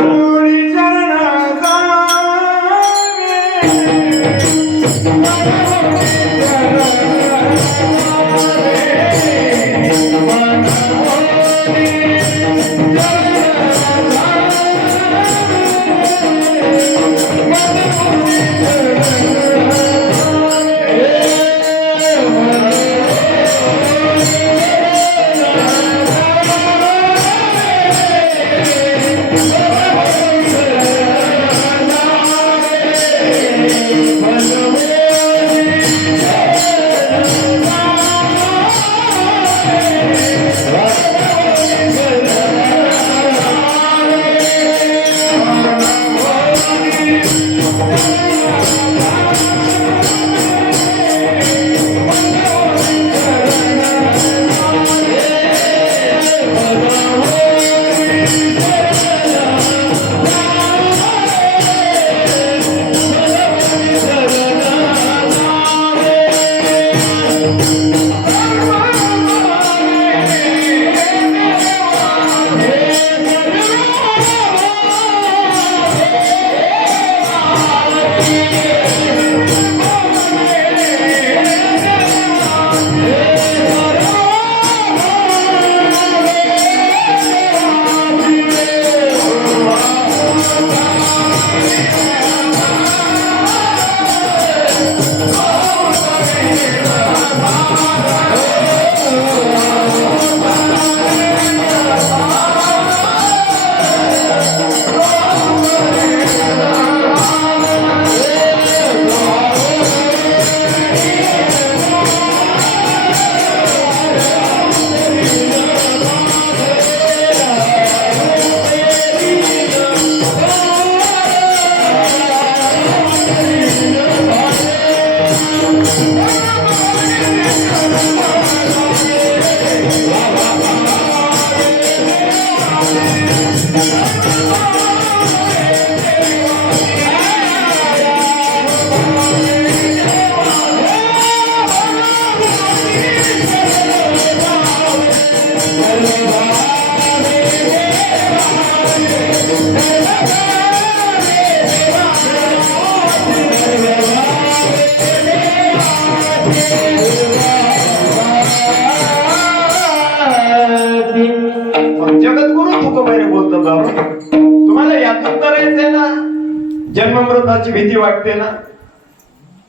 जन्ममृताची भीती वाटते ना,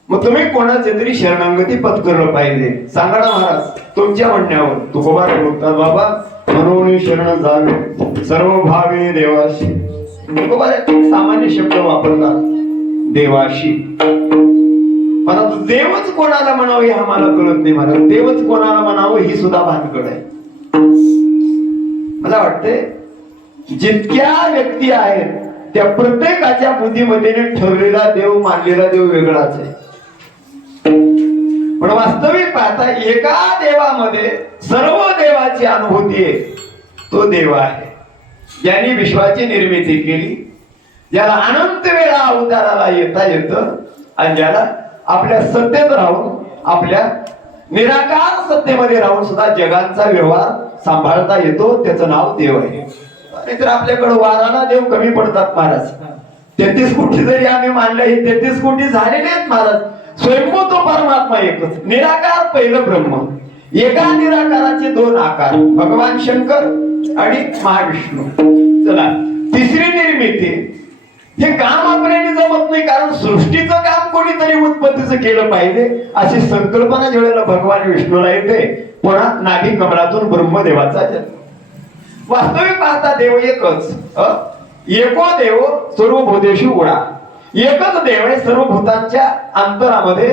मग तुम्ही कोणाचे तरी शरणागती पत्करलं पाहिजे. सांगा ना महाराज तुमच्या म्हणण्यावर. तुकोबा बोलतात बाबा मनोनी शरण जावे सर्व भावे देवाशी. तुकोबा सामान्य शब्द वापरतात देवाशी, परंतु देवच कोणाला म्हणावं हे आम्हाला कळत नाही महाराज. देवच कोणाला म्हणावं ही सुद्धा भानगड आहे. मला वाटते जितक्या व्यक्ती आहेत त्या प्रत्येकाच्या बुद्धिमत्तेने ठरलेला देव मानलेला देव वेगळाच आहे. पण वास्तविक पाहता एका देवामध्ये सर्व देवाची अनुभूती आहे. तो देव आहे ज्याने विश्वाची निर्मिती केली, ज्याला अनंत वेळा अवताराला येता येतं आणि ज्याला आपल्या सत्तेत राहून आपल्या निराकार सत्तेमध्ये राहून सुद्धा जगांचा व्यवहार सांभाळता येतो. त्याचं नाव देव आहे. नाहीतर आपल्याकडे वाराला देव कमी पडतात महाराज. 33 कोटी जरी आम्ही मानले, हे 33 कोटी झालेले आहेत महाराज. स्वयंभू तो परमात्मा एकच, निराकार पहिलं ब्रह्म. एका निराकाराचे दोन आकार, भगवान शंकर आणि महाविष्णू. चला तिसरी निर्मिती. हे काम आपल्याला जमत नाही, कारण सृष्टीचं काम कोणीतरी उत्पत्तीचं केलं पाहिजे अशी संकल्पना ज्यावेळेला भगवान विष्णूला येते. पुन्हा नाभी कमलातून ब्रह्मदेवाचा जन्म. वास्तविक पाहता देव एकच. एको देव सर्व भूतेषु गुणा. एकच देव आहे सर्व भूतांच्या अंतरामध्ये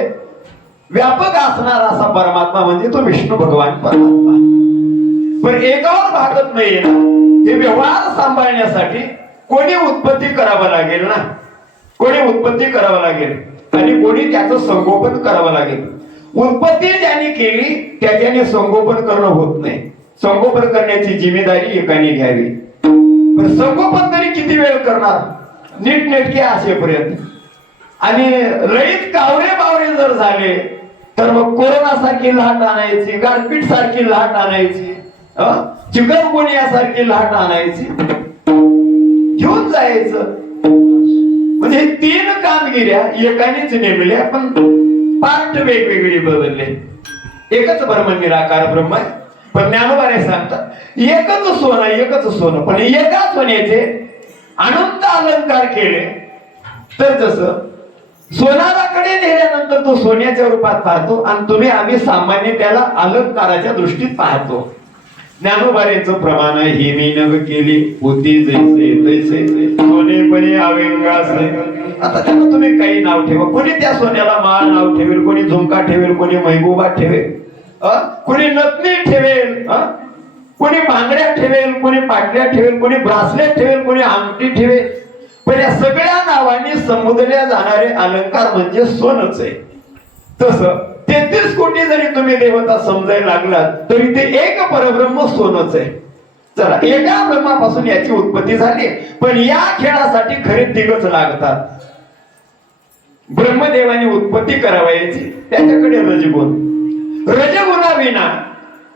व्यापक असणारा असा परमात्मा म्हणजे तो विष्णू भगवान परमात्मा. पण एकावर भागत नाहीये ना, हे व्यवहार सांभाळण्यासाठी कोणी उत्पत्ती करावं लागेल ना, कोणी उत्पत्ती करावं लागेल आणि कोणी त्याचं संगोपन करावं लागेल. उत्पत्ती ज्याने केली त्याच्याने संगोपन करणं होत नाही. संगोपन करण्याची जिम्मेदारी एकाने घ्यावी. पण संगोपन तरी किती वेळ करणार नीटनेटके असेपर्यंत. आणि रईत कावरे बावरे जर झाले तर मग कोरोना सारखी लाट आणायची, गारपीट सारखी लाट आणायची, चिकनगुनिया सारखी लाट आणायची, घेऊन जायचं. म्हणजे हे 3 कामगिऱ्या एकानेच नेमल्या, पण पार्ट वेगवेगळी बदलले. एकच ब्रह्म निराकार ब्रह्म आहे. पण ज्ञानोबाने सांगतात एकच सोनं, एकच सोनं, पण एका सोन्याचे अनंत अलंकार केले तर जसं सोनाराकडे नेल्यानंतर तो सोन्याच्या रूपात पाहतो आणि तुम्ही आम्ही सामान्य त्याला अलंकाराच्या दृष्टीत पाहतो. ज्ञानोबारेचं प्रमाण आहे ही मी नग केली होती जैसे तैसे सोनेपणे अव्यंगासे. आता त्यांना तुम्ही काही नाव ठेवा. कोणी त्या सोन्याला माळ नाव ठेवेल, कोणी झुमका ठेवेल, कोणी महबूबा ठेवेल, कोणी नथनी ठेवेल, कोणी बांगड्या ठेवेल, कोणी पाटल्या ठेवेल, कोणी ब्रासलेट ठेवेल, कोणी अंगठी ठेवेल. पण या सगळ्या नावांनी संबोधल्या जाणारे अलंकार म्हणजे सोनच आहे. तसं 33 कोटी जरी तुम्ही देवता समजायला लागलात तरी ते एक परब्रह्म सोनच आहे. चला एका ब्रह्मापासून याची उत्पत्ती झाली. पण या खेळासाठी खरे 3च लागतात. ब्रह्मदेवाने उत्पत्ती करावायची, त्याच्याकडे रजगुण. रजगुणाविना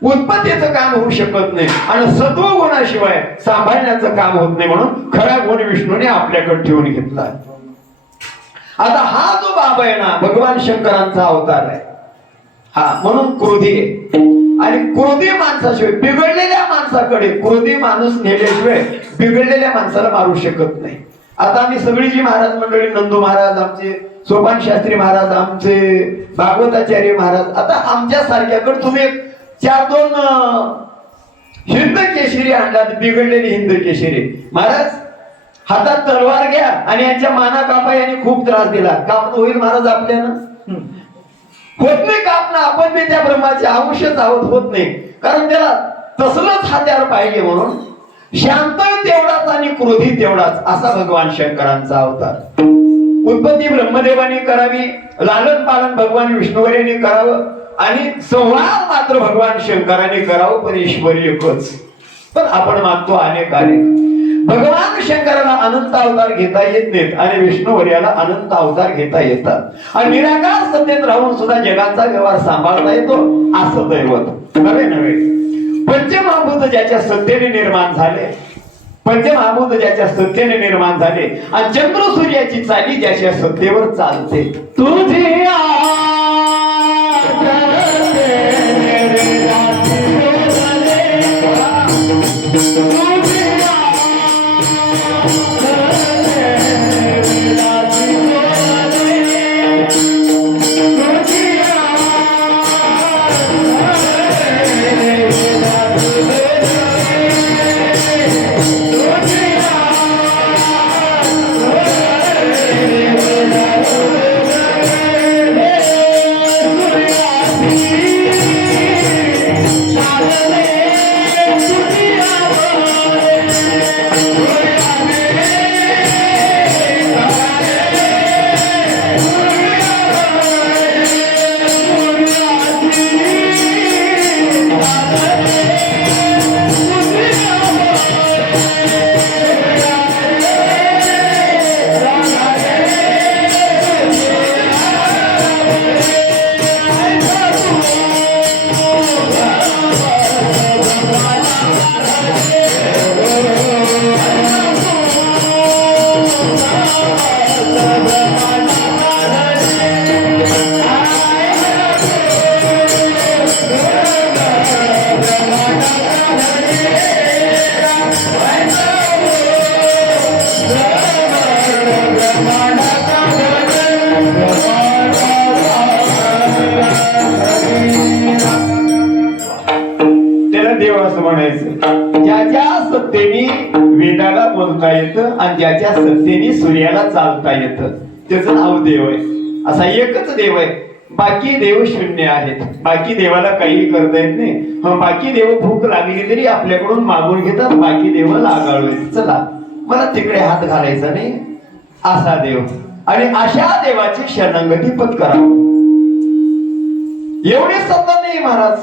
उत्पत्तीचं काम होऊ शकत नाही आणि सत्वगुणाशिवाय सांभाळण्याचं काम होत नाही. म्हणून खरा गुण विष्णूने आपल्याकडे ठेवून घेतला. आता हा जो बाबा आहे ना भगवान शंकरांचा अवतार आहे. हा म्हणून क्रोधी आहे. आणि क्रोधी माणसाशिवाय, बिघडलेल्या माणसाकडे क्रोधी माणूस नेल्याशिवाय बिघडलेल्या माणसाला मारू शकत नाही. आता आम्ही सगळी जी महाराज मंडळी, नंदू महाराज आमचे, सोपान शास्त्री महाराज आमचे, भागवताचार्य महाराज, आता आमच्या सारख्याकडे तुम्ही 4-2 हिंद केशरी आणलात, बिघडलेली हिंद केशरी. महाराज हातात तलवार घ्या आणि यांच्या माना कापा. यांनी खूप त्रास दिला. कापणं होईल महाराज आपल्यानं? होत नाही कापणं. आपण ते त्या ब्रह्माचे अंशच आहोत, होत नाही. कारण त्याला तसलंच हत्यार पाहिजे. म्हणून शांत तेवढाच आणि क्रोधी तेवढाच असा भगवान शंकरांचा अवतार. उत्पत्ती ब्रह्मदेवाने करावी, लालन पालन भगवान विष्णूवरेने करावं आणि संहार मात्र भगवान शंकराने करावं. पण ईश्वर एकच. पण आपण मानतो अनेक अनेक. भगवान शंकराला अनंत अवतार घेता येत नाहीत आणि विष्णूवर्याला अनंत अवतार घेता येतात. आणि निराकार सत्तेत राहून सुद्धा जगाचा व्यवहार सांभाळता येतो असं दैवत नव्हे नव्हे. पंचमहाभूत ज्याच्या सत्तेने निर्माण झाले, पंचमहाभूत ज्याच्या सत्तेने निर्माण झाले आणि चंद्र सूर्याची चाली ज्याच्या सत्तेवर चालते. तुझी तुझी त्याला देव असं म्हणायचं. ज्याच्या सत्तेने वेदाला बोलता येतं आणि ज्याच्या सत्तेने सूर्याला चालता येतं त्याचं नाव देव आहे. असा एकच देव आहे. बाकी देव शून्य आहेत. बाकी देवाला काही करता येत नाही. बाकी देव भूक लागली तरी आपल्याकडून मागून घेतात. बाकी देव लागाळू चला मला तिकडे हात घालायचा नाही असा देव. आणि अशा देवाची शरणागती पत्करा. एवढी सत्ता नाही महाराज.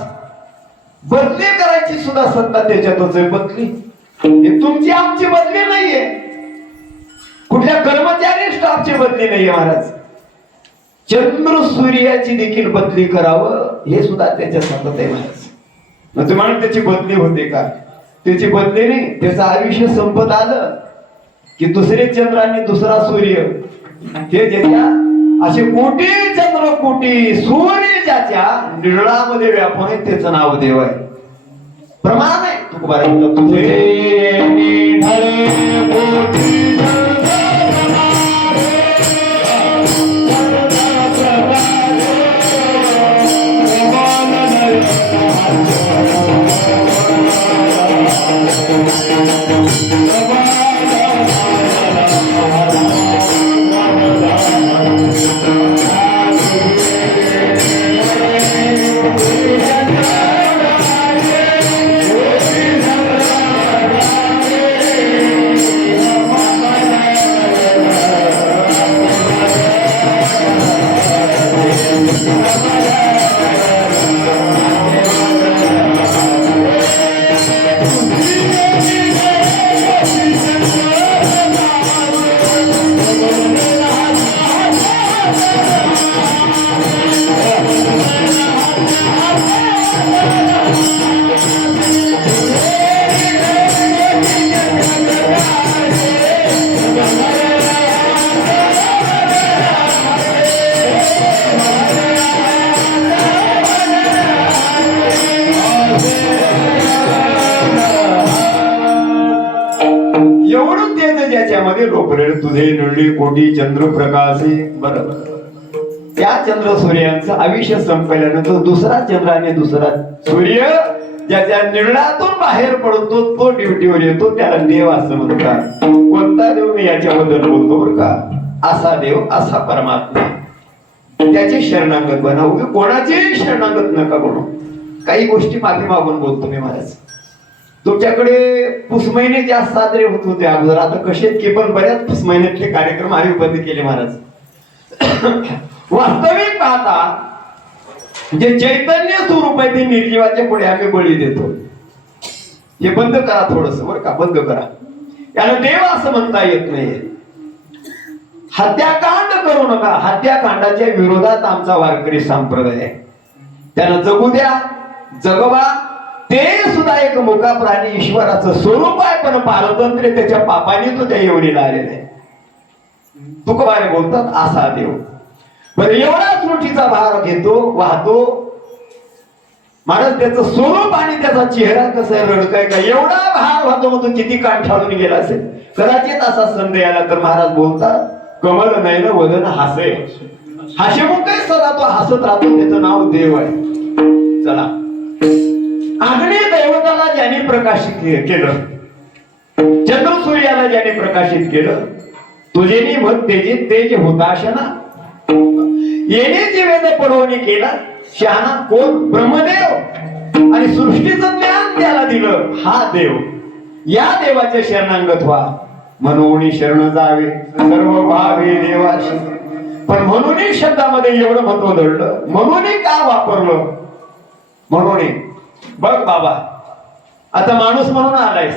बदली करायची सुद्धा सत्ता त्याच्यातच आहे. बदली हे तुमची आमची बदली नाहीये. कुठल्या कर्मचारी स्टाफची बदली नाहीये महाराज. चंद्र सूर्याची देखील बदली करावं हे सुद्धा त्याच्या सत्तेत आहे महाराज. मग तुम्हाला त्याची बदली होते का? त्याची बदली नाही. त्याचं आयुष्य संपत आलं की दुसरे चंद्र आणि दुसरा सूर्य हे ज्याच्या असे कोटी चंद्र कोटी सूर्य ज्याच्या निळामध्ये व्यापून आहे त्याचं नाव देव आहे. प्रमाण आहे तुकोबाराय तुझे ज्याच्यामध्ये लोकरेड तुझे नळली कोटी चंद्र प्रकाशे. बरोबर त्या चंद्र सूर्यांचं आयुष्य संपल्यानंतर दुसरा चंद्र आणि दुसरा सूर्य ज्याच्या निर्णयातून बाहेर पडतो तो ड्युटीवर येतो. त्याला देव असं म्हणतात. कोणता देव मी याच्याबद्दल बोलतो बरं का. असा देव असा परमात्मा त्याची शरणागत बनावं. कोणाची शरणागत नका बनू. काही गोष्टी माफी मागून बोलतो मी महाराज. तुमच्याकडे पुसमहिने जास्त साजरे होत होते अगोदर. आता कसे की पण बऱ्याच पुसमहिन्यातले कार्यक्रम आम्ही बंद केले महाराज. वास्तविक पाहता जे चैतन्य स्वरूप आहे ते निर्जीवाच्या पुढे आम्ही बळी देतो. हे बंद करा थोडस बरं का. बंद करा. याला देव असं म्हणता येत नाही. हत्याकांड करू नका. हत्याकांडाच्या विरोधात आमचा वारकरी संप्रदाय आहे. त्याला जगू द्या. जगवा. ते सुद्धा एक मुका प्राणी ईश्वराचं स्वरूप आहे. पण पारतंत्र्य त्याच्या पापाने तो त्या एवढीला आलेला आहे. तुकोबारे बोलतात असा देव. बरं एवढा सृष्टीचा भार घेतो वाहतो महाराज. त्याचं स्वरूप आणि त्याचा चेहरा कसा आहे रडकाय का एवढा भार वाहतो मग तो किती कांठाळून गेला असेल. कदाचित असा संदेह आला तर महाराज बोलतात कमल नाही ना वदन हासे. हास्यमुख काय सदा तो हसत राहतो. त्याचं नाव देव आहे. चला अग्नी दैवताला ज्याने प्रकाशित केलं. चंद्र सूर्याला ज्याने प्रकाशित केलं. तुझेनी मग तेज होता अशा ना येण्याची वेद पडवणी केला शहाणा कोण? ब्रह्मदेव. आणि सृष्टीचं ज्ञान त्याला दिलं हा देव. या देवाच्या शरणांगत व्हा. म्हणून शरण जावे सर्व भावे देवाशी. पण म्हणून शब्दामध्ये एवढं महत्व दडलं. म्हणून का वापरलं? म्हणून बघ बाबा, आता माणूस म्हणून आलायस,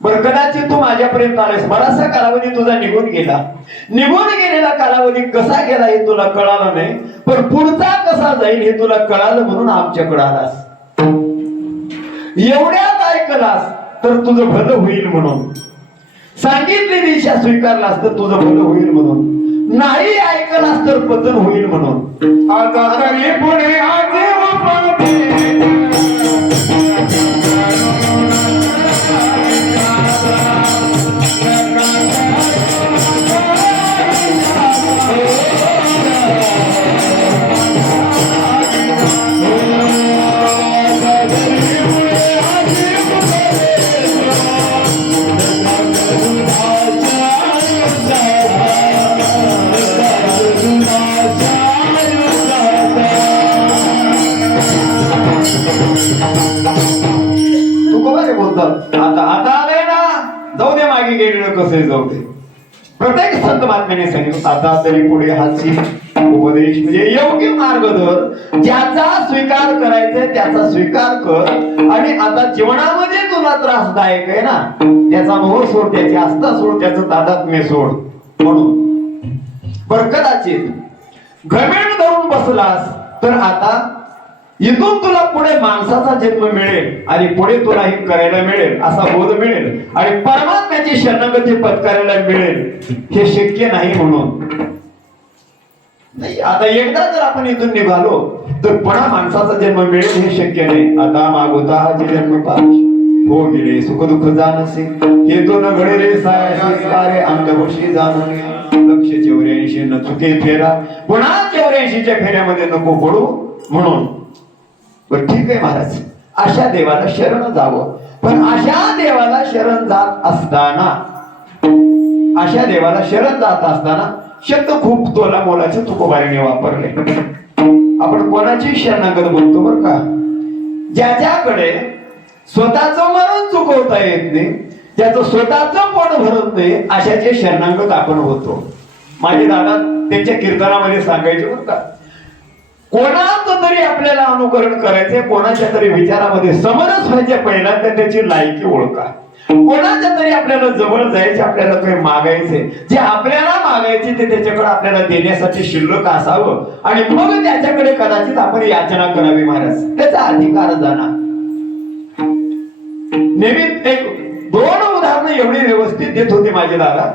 बरं कदाचित तू माझ्यापर्यंत आलायस, बराचसा कालावधी तुझा निघून गेला. निघून गेलेला कालावधी कसा गेला हे तुला कळालं नाही, पण पुढचा कसा जाईल हे तुला कळालं म्हणून आमच्याकडे आलास. एवढ्यात ऐकलास तर तुझं भलं होईल म्हणून, सांगितली दिशा स्वीकारलास तर तुझं भलं होईल म्हणून, नाही ऐकलास तर पतन होईल म्हणून. आता तरी पुढे आदेव आता आता आलंय ना, जाऊ दे मागे गेलेलं कसं जाऊ दे. प्रत्येक संत महात्म्याने सांगितलं आता तरी पुढे हाची उपदेश म्हणजे योग्य मार्ग धर. ज्याचा स्वीकार करायचा त्याचा स्वीकार कर. आणि आता जीवनामध्ये तुला त्रासदायक आहे ना, त्याचा मोह सोड, त्याची आस्था सोड, त्याचं तादात्म्य सोड. म्हणून बरं कदाचित घमेंड धरून बसलास तर आता इथून तुला पुढे माणसाचा जन्म मिळेल आणि पुढे तुला हे करायला मिळेल असा बोध मिळेल आणि परमात्म्याची शरणागती पत्करायला मिळेल हे शक्य नाही. म्हणून नाही, आता एकदा जर आपण इथून निघालो तर पुन्हा माणसाचा जन्म मिळेल हे शक्य नाही. आता मागोता हा जे जन्म पाहिजे हो गेले सुख दुःख जाणसे हे तो न घडे रे सारे अंगवशी जाणून लक्ष 84 न चुके फेरा, पुन्हा 84च्या फेऱ्यामध्ये नको पडू. म्हणून पण ठीक आहे महाराज, अशा देवाला शरण जावं. पण अशा देवाला शरण जात असताना, अशा देवाला शरण जात असताना शब्द खूप तोला मोलाचे तुकोबारीने वापरले. आपण कोणाची शरणागत बोलतो बरं का? ज्याच्याकडे स्वतःच मरण चुकवता येत नाही, त्याचं स्वतःच पोट भरत नाही, अशाचे शरणागत आपण होतो. माझे दादा त्यांच्या कीर्तनामध्ये सांगायचे बरं का, कोणाचं तरी आपल्याला अनुकरण करायचंय, कोणाच्या तरी विचारामध्ये समरस व्हायचे, पहिल्यांदा त्याची लायकी ओळखा. कोणाच्या तरी आपल्याला जवळ जायचे, आपल्याला काही मागायचे, जे आपल्याला मागायचे ते त्याच्याकडे आपल्याला देण्यासाठी शिल्लक असावं आणि मग त्याच्याकडे कदाचित आपण याचना करावी महाराज. त्याचा अधिकार जाणार. नेहमी एक 2 उदाहरणं एवढी व्यवस्थित देत होते माझे दादा.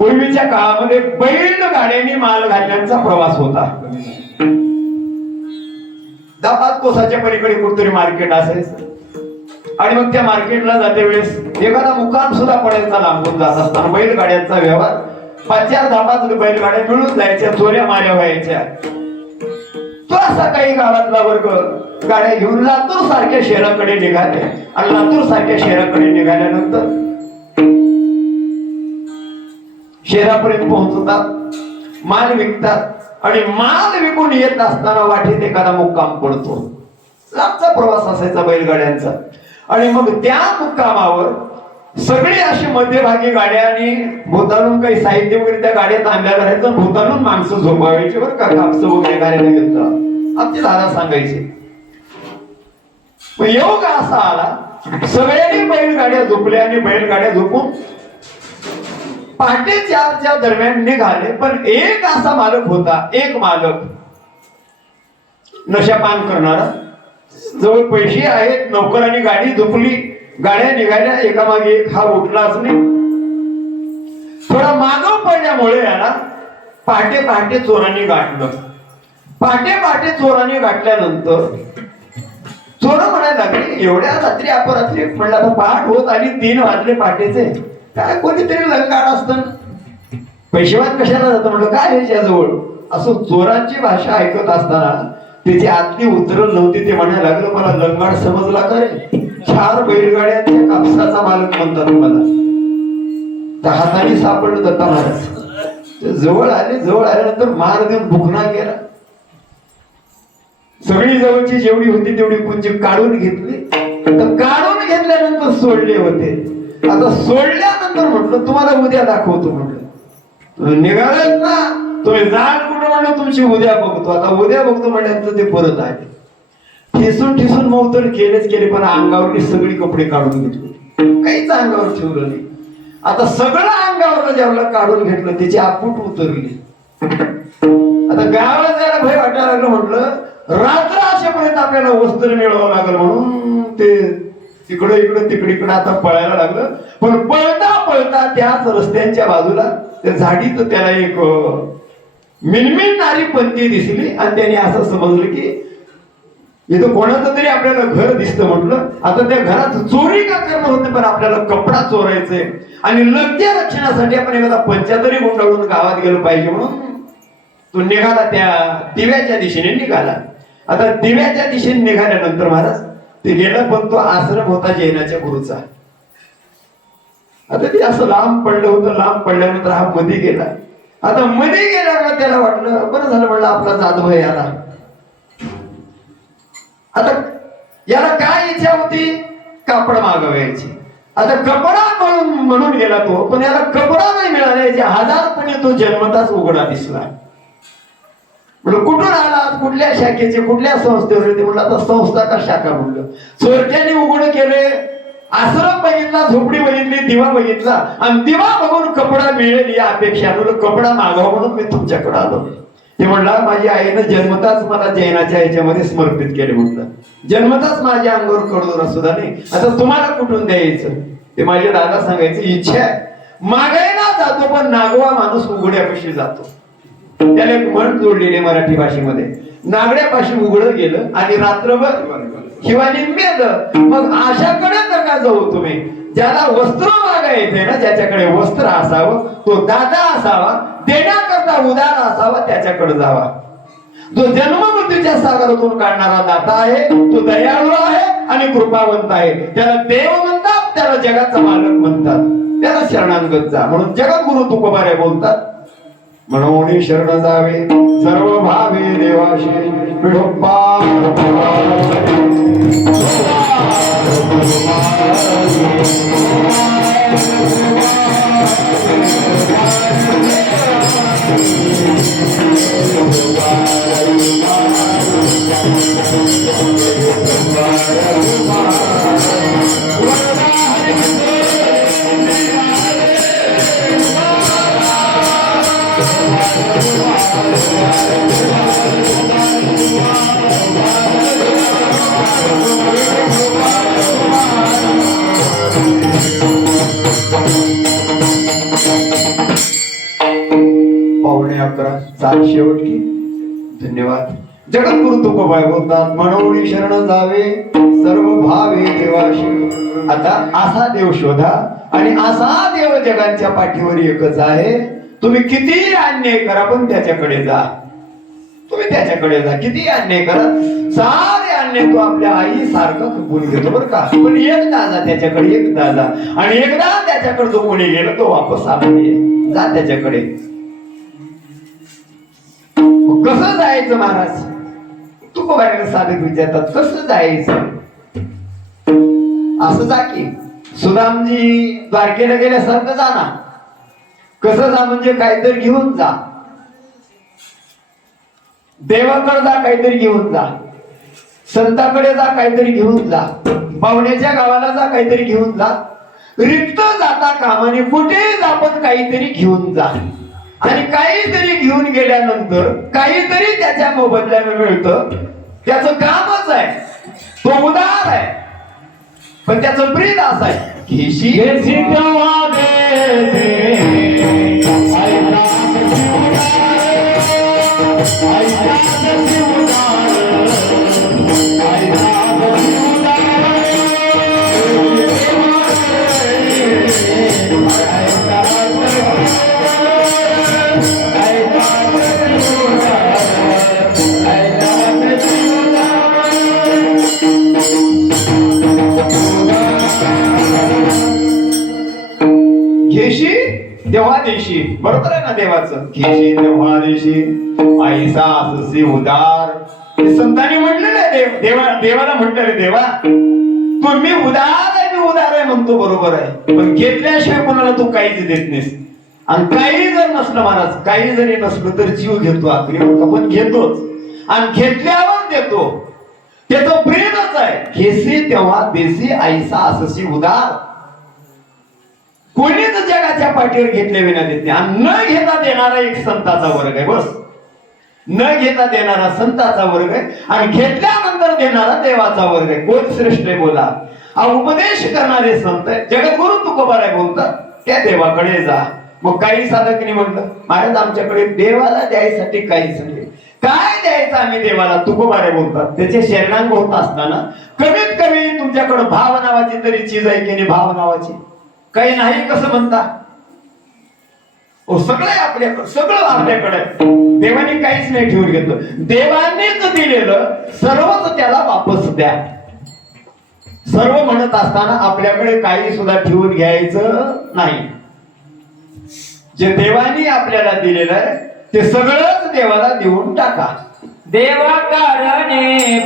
पूर्वीच्या काळामध्ये बैलगाड्यांनी माल घालण्याचा प्रवास होता. 10-5 कोसाच्या पलीकडे कुठतरी मार्केट असायचं आणि मग त्या मार्केटला जाते वेळेस एखादा मुक्काम सुद्धा पडायचा लांबून जात असताना बैलगाड्यांचा व्यवहार 5-4-10-5 बैलगाड्या मिळून जायच्या, चोऱ्या माऱ्या व्हायच्या. तो असा काही गावातला वर्ग गाड्या घेऊन लातूर सारख्या शहराकडे निघाले आणि लातूर सारख्या शहराकडे निघाल्यानंतर शहरापर्यंत पोहोचतात, माल विकतात आणि माल विकून येत असताना वाटेत एखादा मुक्काम पडतो. लांबचा प्रवास असायचा बैलगाड्यांचा. आणि मग त्या मुक्कामावर सगळे अशी मध्यभागी गाड्या आणि भोतालून काही साहित्य वगैरे त्या गाड्यात आणल्या राहायचं, भोतालून माणसं झोपावायची बरं का, कापसं वगैरे घालायला गेलं. आमचे दादा सांगायचे. योग असा आला, सगळ्यांनी बैलगाड्या झोपल्या आणि बैलगाड्या झोपून पहाटे 4च्या दरम्यान निघाले. पण एक असा मालक होता, एक मालक नशापान करणारा, जवळ पैसे आहेत, नोकरांनी गाडी झोपली, गाड्या निघाल्या एकामागे एक, हा उठलाच नाही. थोडा मागं पडल्यामुळे याला पहाटे पहाटे चोरांनी गाठलं. पहाटे पहाटे चोरांनी गाठल्यानंतर चोर म्हणायला लागले, एवढ्या रात्री अपरात्री म्हणलं आता पहाट होत आली, 3 वाजले पहाटेचे, काय कोणीतरी लंगाड असतं, पैसेवाद कशाला जातं म्हणलं, काय ह्याच्याजवळ. असं चोरांची भाषा ऐकत असताना त्याची आतली उतरल नव्हती. ते म्हणायला लागलं, मला लंगाड समजला का रे? 4 बैलगाड्यांच्या कापसाचा मालक म्हणतात मला. तर हाताने सापडलं दत्ता महाराज. ते जवळ आल्यानंतर महार देऊन बुकना गेला. सगळी जवळची जेवढी होती तेवढी कुंजी काढून घेतली. तर काढून घेतल्यानंतर सोडले होते. आता सोडल्यानंतर म्हटलं तुम्हाला उद्या दाखवतो म्हटलं. तुम्ही निघालात ना, तुम्ही जाण कुठं म्हणलं तुमची उद्या बघतो. आता उद्या बघतो म्हणल्यानंतर ते परत आले. ठेसून मौतड केले पण अंगावरली सगळी कपडे काढून घेतले. काहीच अंगावर ठेवलं नाही. आता सगळं अंगावर ज्यावेळेला काढून घेतलं त्याची आपूट उतरली. आता गावाला जायला भय वाटायला लागलं. म्हटलं रात्र असेपर्यंत आपल्याला वस्त्र मिळवावं लागलं म्हणून ते तिकडे आता पळायला लागलं. पण पळता त्याच रस्त्यांच्या बाजूला त्या झाडीत त्याला एक मिनमिनणारी पंथी दिसली आणि त्याने असं समजलं की इथं कोणाचं तरी आपल्याला घर दिसतं. म्हटलं आता त्या घरात चोरी का करणं होते पण आपल्याला कपडा चोरायचंय आणि लग्न रक्षणासाठी आपण एखादा पंचातरी गुंडाळून गावात गेलो पाहिजे म्हणून तो निघाला. त्या दिव्याच्या दिशेने निघाला. आता दिव्याच्या दिशेने निघाल्यानंतर महाराज ते गेलं पण तो आश्रम होता जैनाच्या गुरुचा. आता ते असं लांब पडलं होतं. लांब पडल्यानंतर हा मध्ये गेला. आता मध्ये गेल्यावर त्याला वाटलं बरं झालं म्हणलं आपला जाधव आला. आता याला काय इच्छा होती कापड मागवायची. आता कपडा म्हणून गेला तो पण याला कपडा नाही मिळाला. याच्या हजारपणे तो जन्मताच उघडा दिसला. म्हणलं कुठून आला कुठल्या शाखेचे कुठल्या संस्थेवर ते म्हणलं आता संस्था का शाखा म्हणलं. चोरट्याने उघड केले. आश्रम बघितला झोपडी बघितली दिवा बघितला आणि दिवा बघून कपडा मिळेल या अपेक्षा कपडा मागावा म्हणून मी तुमच्याकडे आलो. ते म्हणला माझी आईनं जन्मताच मला जैनाच्या ह्याच्यामध्ये समर्पित केले. म्हटलं जन्मताच माझ्या अंगावर कडून सुद्धा नाही. आता तुम्हाला कुठून द्यायचं ते माझे दादा सांगायचं इच्छा आहे. मागायला जातो पण नागवा माणूस उघड्यापाशी जातो. त्याला एक म्हण जोडलेली मराठी भाषेमध्ये. नागड्यापाशी उघडं गेलं आणि रात्रभर शिवानी मेलं. मग अशाकडे नका जाऊ तुम्ही. ज्याला वस्त्र मागायचंय ना ज्याच्याकडे वस्त्र असावं तो दाता असावा. देण्याकरता उदार असावा त्याच्याकडे जावा. जो जन्म मृत्यूच्या सागरातून काढणारा दाता आहे तो दयाळू आहे आणि कृपावंत आहे. त्याला देव म्हणतात. त्याला जगाचा मालक म्हणतात. त्याला शरणांगत जा म्हणून जगद्गुरु तुकोबारे बोलतात. म्हणून शरण जावे सर्व भावे देवाशी विठोबा. पावणे 11 सात शेवट की. धन्यवाद. जगद्गुरु तुकोबा बोलतात म्हणून शरण जावे सर्व भावे देवाशी. आता असा देव शोधा आणि असा देव जगाच्या पाठीवर एकच आहे. तुम्ही किती अन्याय करा पण त्याच्याकडे जा. तुम्ही त्याच्याकडे जा किती अन्याय करा. सारे अन्याय तो आपल्या आई सारखं खपून घेतो बरं का. पण एकदा जा त्याच्याकडे. एकदा जा आणि एकदा त्याच्याकडे जो कोणी गेला तो वापस आला नाही. जा त्याच्याकडे. कसं जायचं महाराज तुकोबाने साधक विचारतात कसं जायचं. असं जा की सुदामजी द्वारकेला गेल्यासारखं जा ना. कसं जा म्हणजे काहीतरी घेऊन जा. देवाकडे जा काहीतरी घेऊन जा. संताकडे जा काहीतरी घेऊन जा. पाहुण्याच्या गावाला जा काहीतरी घेऊन जा. रिक्त जाता कामाने कुठेही जा पण काहीतरी घेऊन जा. आणि काहीतरी घेऊन गेल्यानंतर काहीतरी त्याच्या मोबदल्याने मिळतं. त्याचं कामच आहे. तो उदार आहे पण त्याचं प्रीत असं आहे की घेशी तेव्हा देशी, बरोबर आहे ना देवाचं, घेशी तेव्हा देशी ऐसा अससी उदार. हे संतांनी म्हटलेलं आहे, देवाला म्हटलेलं, देवा तुम्ही उदार आहे, मी उदार आहे म्हणतो, बरोबर आहे, पण घेतल्याशिवाय कोणाला तू काहीच देत नाहीस. आणि काही जर नसलं महाराज, काही जरी नसलं तर जीव घेतो आपली, पण घेतोच, आणि घेतल्यावर देतो. त्याचं प्रेमच आहे, घेसी तेव्हा देसी ऐसा अससी उदार. कोणीच जगाच्या पाठीवर घेतले विना देत नाही. आणि न घेता देणारा एक संताचा वर्ग आहे, बस. न घेता देणारा संताचा वर्ग आहे, आणि घेतल्यानंतर देणारा देवाचा वर्ग आहे. कोण श्रेष्ठ आहे बोला? उपदेश करणारे संत आहे, जगद्गुरु तुकोबाराय बोलतात, त्या देवाकडे जा. मग काही साधकांनी म्हटलं, महाराज आमच्याकडे देवाला द्यायसाठी काहीच नाही, काय द्यायचं आम्ही देवाला? तुकोबाराय बोलतात, त्याचे शरणांग होत असताना कमीत कमी तुमच्याकडे भाव नावाची तरी चीज आहे की नाही? भाव नावाची काही नाही कसं म्हणता? सगळं आपल्याकडे, सगळं आपल्याकडे. देवाने काहीच नाही ठेवून घेतलं, देवानेच दिलेलं सर्वच त्याला वापस द्या. सर्व म्हणत असताना आपल्याकडे काही सुद्धा ठेवून घ्यायचं नाही. जे देवाने आपल्याला दिलेलं आहे ते सगळंच देवाला देऊन टाका. देवा कारणे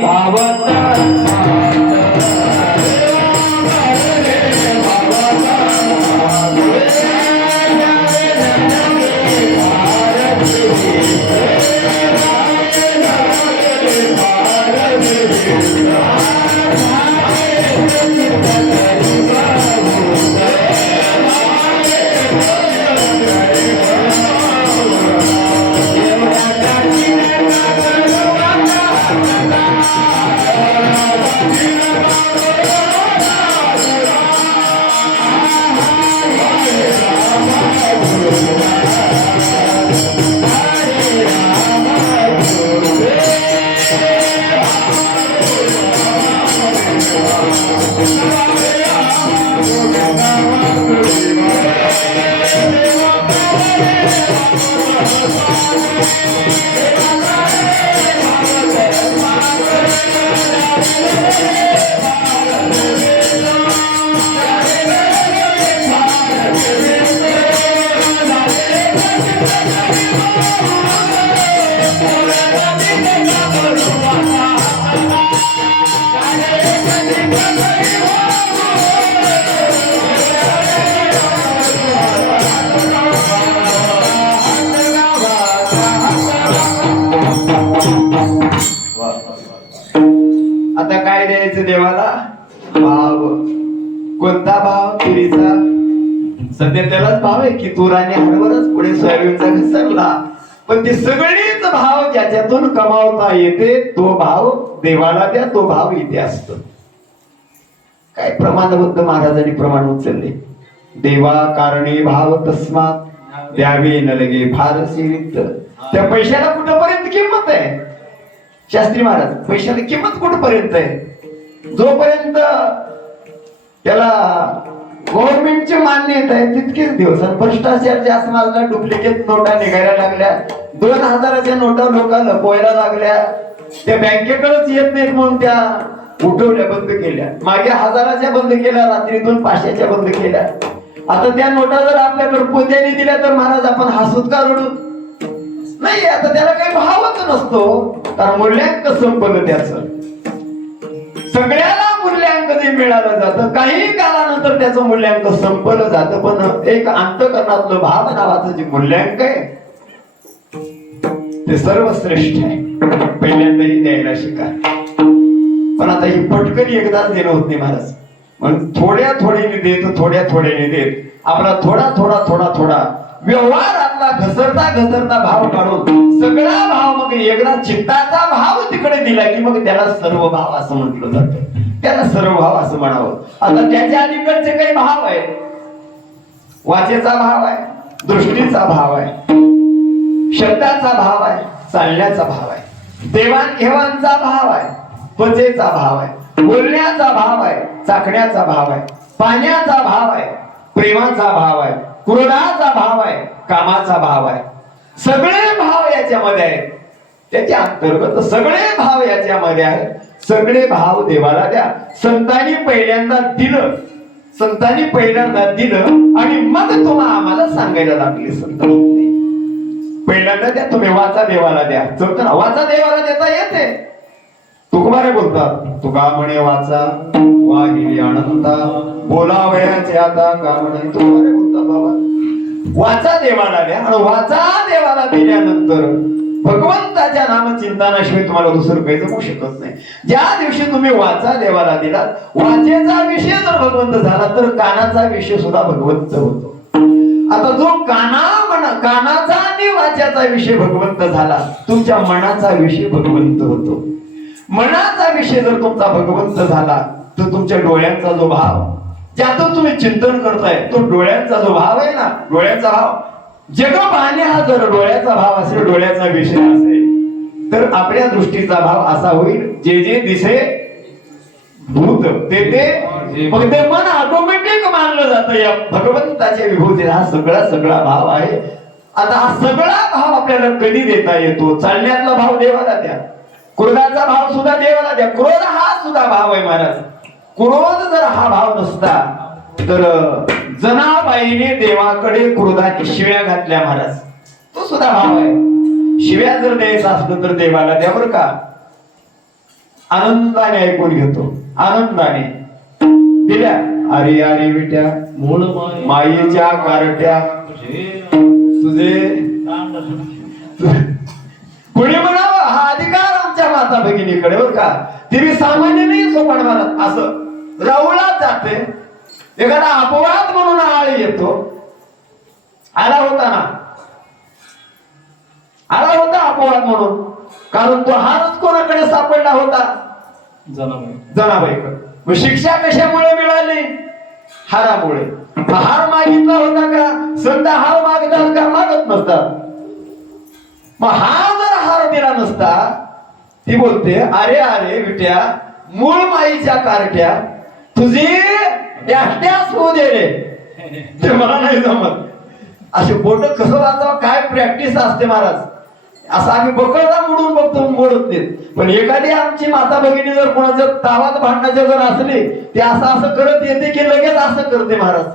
आता काय द्यायचं देवाला? भाव. कोणता भाव? तुरीचा. सध्या त्यालाच भाव आहे की तूर आणि हरभराच पुढे सोयाबीनचा घसरला, पण ते सगळेच भाव ज्याच्यातून कमावता येते तो भाव देवाला द्या, तो भाव इथे असतो. काय प्रमाणबद्ध महाराजांनी प्रमाण उचलले, देवा कारणे भाव तस्मात द्यावे न लगे फारसी रिक्त. त्या पैशाला कुठपर्यंत किंमत आहे? शास्त्री महाराज, पैशाला किंमत कुठपर्यंत आहे? जोपर्यंत त्याला गव्हर्नमेंटचे मान्यता आहे तितकेच दिवस. भ्रष्टाचार जास्त माजला, डुप्लिकेट नोटा निघायला लागल्या, 2000च्या नोटा लोकांना लपवायला लागल्या, त्या बँकेकडेच येत नाहीत म्हणून त्या उठवल्या, बंद केल्या. मागे 1000च्या बंद केल्या, रात्री 2 500च्या बंद केल्या. आता त्या नोटा जर आपल्याकडे पोत्याने दिल्या तर महाराज आपण हसूत का रडू? नाही, आता त्याला काही भावच नसतो, कारण मूल्यांक संपलं त्याचं. सगळ्याला मूल्यांक जे मिळालं जातं, काही काळानंतर त्याचं मूल्यांक संपलं जातं, पण एक अंतःकरणातलं भाव नावाचं जे मूल्यांक आहे ते सर्वश्रेष्ठ आहे. पहिल्यांदाही द्यायला शिका. पण आता ही पटकन एकदाच देणं होत नाही महाराज, म्हणून थोड्या थोड्याने देत, थोड्या थोड्याने देत, आपला थोडा थोडा थोडा थोडा व्यवहार आपला घसरता घसरता भाव काढून सगळा भाव मग एकदा चित्ताचा भाव तिकडे दिला की मग त्याला सर्व भाव असं म्हटलं जातं. त्याला सर्व भाव असं म्हणावं. आता त्याच्या अलीकडचे काही भाव आहे, वाचेचा भाव आहे, दृष्टीचा भाव आहे, शब्दाचा भाव आहे, चालण्याचा भाव आहे, देवाणघेवाणचा भाव आहे, पचेचा भाव आहे, बोलण्याचा भाव आहे, चाखण्याचा भाव आहे, पाण्याचा भाव आहे, प्रेमाचा भाव आहे, क्रोधाचा भाव आहे, कामाचा भाव आहे. सगळे भाव याच्यामध्ये आहेत. त्याच्या अंतर्गत सगळे भाव याच्यामध्ये आहेत. सगळे भाव देवाला द्या. संतांनी पहिल्यांदा दिलं, संतांनी पहिल्यांदा दिलं आणि मग तुम्हाला आम्हाला सांगायला लागले. संतांनी पहिल्यांदा द्या, तुम्ही वाचा देवाला द्या. चलतं ना, वाचा देवाला देता येते. तुकोबारे बोलतात, तुका म्हणे वाचा वाहिली आनंदा बोलावयाचे आता का म्हणे. तुकोबारे बोलतात बाबा वाचा देवाला द्या. आणि वाचा देवाला दिल्यानंतर भगवंताच्या नामचिंतनाशिवाय तुम्हाला दुसरं काही जमू शकत नाही. ज्या दिवशी तुम्ही वाचा देवाला दिला, वाचेचा विषय जर भगवंत झाला तर कानाचा विषय सुद्धा भगवंत होतो. आता जो कानाचा आणि वाच्याचा विषय भगवंत झाला, तुमच्या मनाचा विषय भगवंत होतो. मनाचा विषय जर तुमचा भगवंत झाला तर तुमच्या डोळ्यांचा जो भाव, ज्यातून तुम्ही चिंतन करताय, तो डोळ्यांचा जो भाव आहे ना, डोळ्यांचा भाव, जग पाहणे हा जर डोळ्याचा भाव असेल, डोळ्याचा विषय असेल, तर आपल्या दृष्टीचा भाव असा होईल, जे जे दिसे भूत ते मग ते मन ऑटोमॅटिक मानलं जातं. या भगवंताच्या विभूतीला हा सगळा भाव आहे. आता हा सगळा भाव आपल्याला कधी देता येतो? चालण्यातला भाव देवाला द्या, क्रोधाचा भाव सुद्धा देवाला द्या. क्रोध हा सुद्धा भाव आहे महाराज. क्रोध जर हा भाव नसता तर जनाबाईने देवाकडे क्रोधाने शिव्या घातल्या महाराज, तो सुद्धा भाव आहे. शिव्या जर द्यायचं असलं तर देवाला द्या बरं का. आनंदाने ऐकून घेतो, आनंदाने दिल्या. अरे अरे विट्या मूळ मायेच्या कारट्या तुझे कोणी म्हणावं, हा अधिकार आमच्या माता भगिनीकडे बरं का. ती सामान्य नाही सोपण महाराज. असं राहुलात जाते, एखादा अपवाद म्हणून आळ येतो. आला होता ना, आला होता अपवाद म्हणून, कारण तो हारच कोणाकडे सापडला होता? जनाबाईकडे. मग शिक्षा कशामुळे मिळाली? हारामुळे. हार मागितला होता का? संत हार मागतात का? मागत नसतात. मग हा जर हार दिला नसता, ती बोलते अरे अरे विट्या मूळ माईच्या कारट्या तुझी त्यास होऊ दे रे. ते मला नाही जमत. असे बोट कसं वाचावं, काय प्रॅक्टिस असते महाराज. असं आम्ही बकळदा मोडून बघतो, मोडत नाहीत. पण एखादी आमची माता भगिनी जर कोणाच्या तावात भांडण्याच्या जर असली, ते असं करत येते की लगेच असं करते महाराज.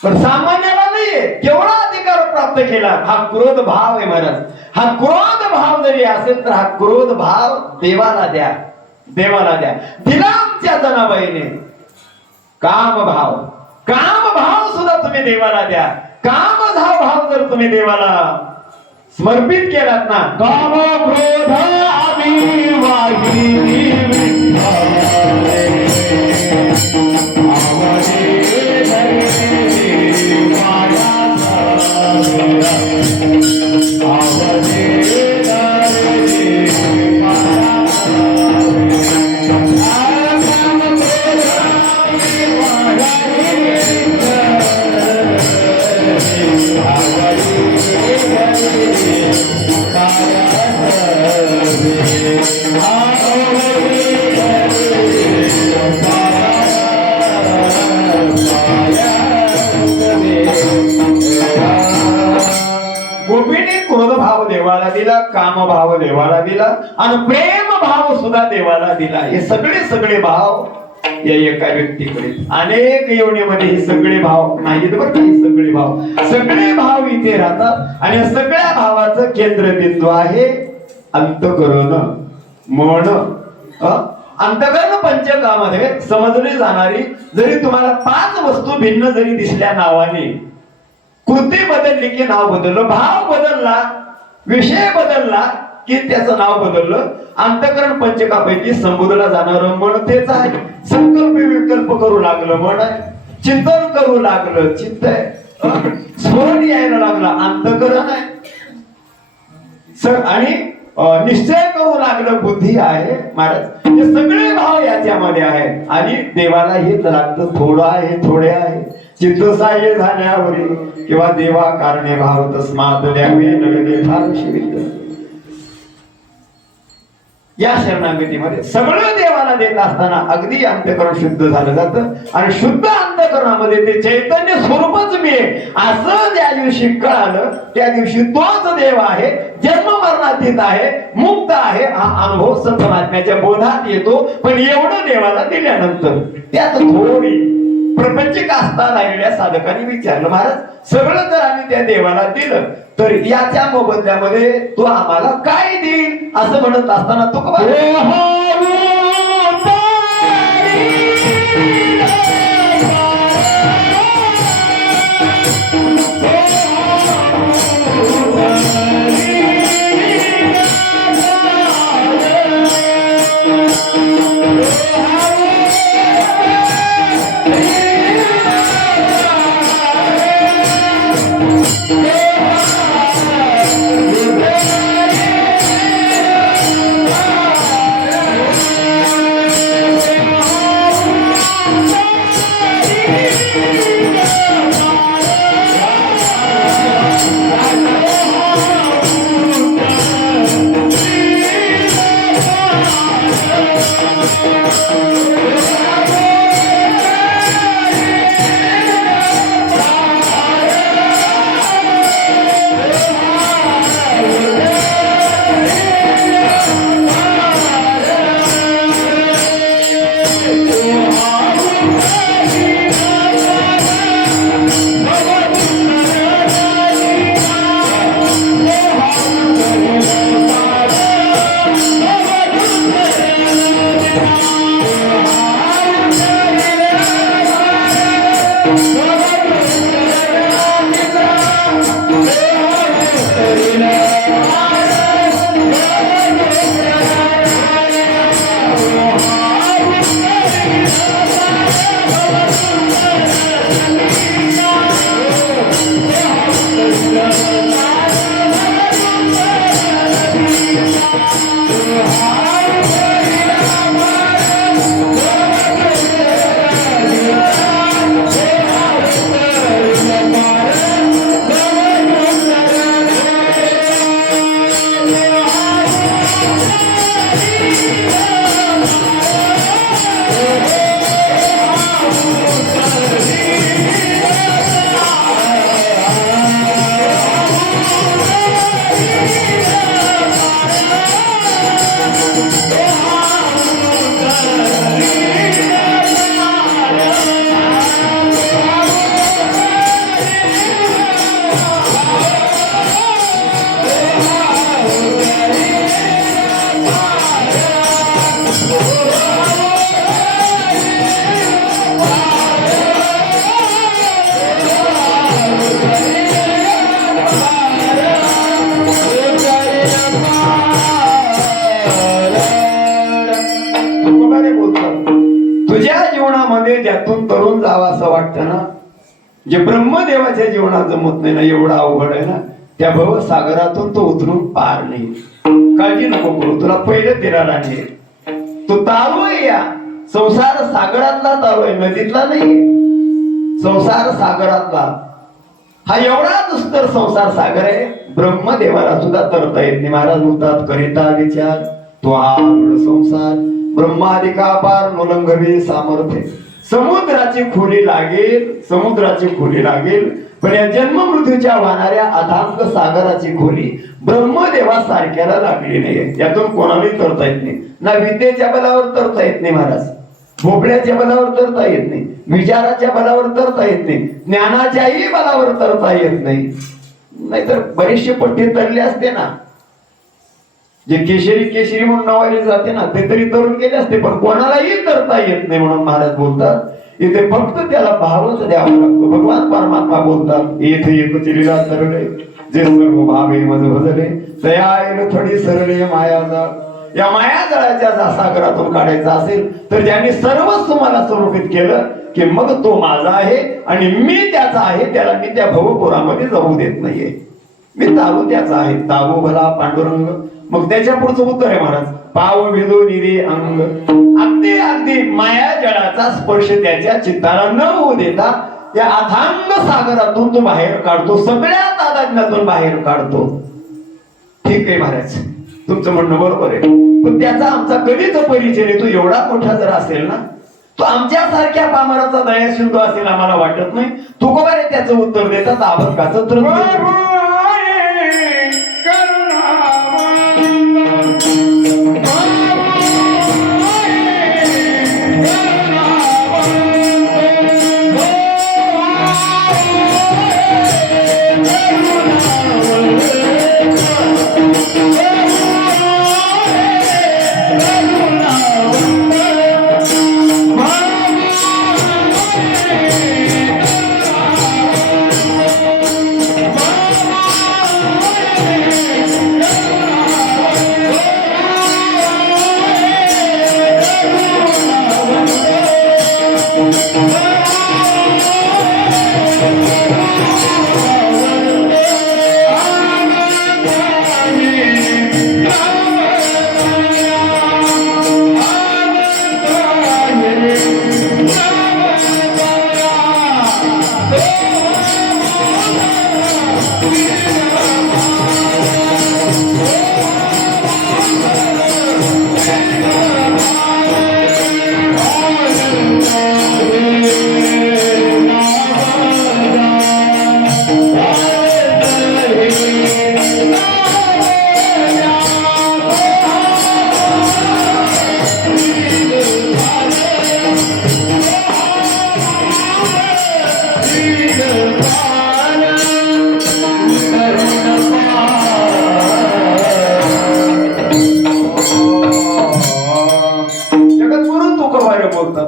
पण सामान्याला नाहीये, केवढा अधिकार प्राप्त केला. हा क्रोध भाव आहे महाराज. हा क्रोध भाव जरी असेल तर हा क्रोध भाव देवाला द्या, देवाला द्या. दिला आमच्या जनाबाईने. काम भाव सुद्धा तुम्ही देवाला द्या. काम भाव जर तुम्ही देवाला समर्पित केलात ना, काम क्रोध आम्ही वाहिली गोपीने क्रोध भाव देवाला दिला, काम भाव देवाला दिला आणि प्रेम भाव सुद्धा देवाला दिला. हे सगळे भाव या एका व्यक्तीकडे. अनेक योनीमध्ये हे सगळे भाव नाहीत बरं. सगळे भाव इथे राहतात आणि सगळ्या भावाचं केंद्रबिंदू आहे अंतःकरण, मन. अंतःकरण पंचकामध्ये समजली जाणारी जरी तुम्हाला 5 वस्तू भिन्न जरी दिसल्या नावाने, कृती बदलली की नाव बदललं, भाव बदलला, विषय बदलला की त्याचं नाव बदललं. अंतःकरण पंचकापैकी संबोधला जाणारं मन तेच आहे. संकल्प विकल्प करू लागलं मन आहे, चिंतन करू लागलं चित्त आहे, स्मरण यायला लागला अंतःकरण आहे सर, आणि निश्चय करू लागलं बुद्धी आहे महाराज. हे सगळे भाव याच्यामध्ये आहेत आणि देवाला हेच लागतं. थोडं आहे, थोडे आहे, चित्तसाह्य झाल्यावरी किंवा देवा कारणे भाव तस्मात द्यावे नवे फार शिवित. या शरणागतीमध्ये सगळं देवाला देत असताना अगदी अंतःकरण शुद्ध झालं जातं आणि शुद्ध अंतःकरण अंतःकरणामध्ये ते चैतन्य स्वरूपच मी आहे असं ज्या दिवशी कळालं त्या दिवशी तोच देव आहे, जन्म मरणातीत आहे, मुक्त आहे, हा अनुभव संतमात्म्याच्या बोधात येतो. पण एवढं देवाला दिल्यानंतर त्यात थोडी प्रपंचिक आस्था राहिलेल्या साधकांनी विचारलं, महाराज सगळं जर आम्ही त्या देवाला दिलं तर याच्या मोबदल्यामध्ये तो आम्हाला काय देईल असं म्हणत असताना तो ज्यातून तरुण जावं असं वाटतं ना, जे ब्रह्मदेवाच्या जीवनात जमत नाही ना, एवढं अवघड आहे ना, त्या भवसागरातून तो उतरून पार नाही. काळजी नको करू, तुला पहिलं तिराला नाही. तो तारू आहे, या संसार सागरातला तारू आहे, नदीतला नाही. संसार सागरातला हा एवढा दुस्तर संसार सागर आहे, ब्रह्मदेवाला सुद्धा तरता येत नाही. महाराज म्हणतात, करिता विचार तो हा संसार ब्रह्मादिका पार नुलंघवी सामर्थ्य. समुद्राची खोली लागेल, समुद्राची खोली लागेल, पण या जन्म मृत्यूच्या वाहणाऱ्या अथांग सागराची खोली ब्रह्मदेवा सारख्याला लागली नाही. यातून कोणालाही तरता येत नाही. ना विद्येच्या बलावर तरता येत नाही महाराज, भोपळ्याच्या बलावर तरता येत नाही, विचाराच्या बलावर तरता येत नाही, ज्ञानाच्याही बलावर तरता येत नाही. नाहीतर बरेचसे पट्टे तरले असते ना, जे केशरी केशरी म्हणून नावाले जाते ना, ते तरी तरुण गेले असते, पण कोणालाही तरता येत नाही. म्हणून महाराज बोलतात इथे फक्त त्याला भावच द्यावा लागतो. भगवान परमात्मा बोलतात, येथे एकच लीला तरले जे सर्व भावे मज भजले दया थोडी सरळे माया. या मायाजाळाच्या सागरातून काढायचं असेल तर ज्यांनी सर्वच तुम्हाला स्वरूपित केलं की मग तो माझा आहे आणि मी त्याचा आहे, त्याला मी त्या भवपुरामध्ये जाऊ देत नाहीये. मी तारू त्याचा आहे, तारू भला पांडुरंग. मग त्याच्या पुढचं उत्तर आहे महाराज, पाव विदो निरे अंग. अगदी अगदी माया जळाचा स्पर्श त्याच्या चित्ताला न होऊ देता त्या अथांग सागरातून तो बाहेर काढतो, सगळ्या तादात्म्यातून बाहेर काढतो. ठीक आहे महाराज, तुमचं म्हणणं बरोबर आहे, पण त्याचा आमचा कधीच परिचय नाही. तो एवढा मोठा जर असेल ना, तो आमच्यासारख्या पामराचा दया सिंधू असेल आम्हाला वाटत नाही. तुकोबारे त्याचं उत्तर देतात अभंगाचं तर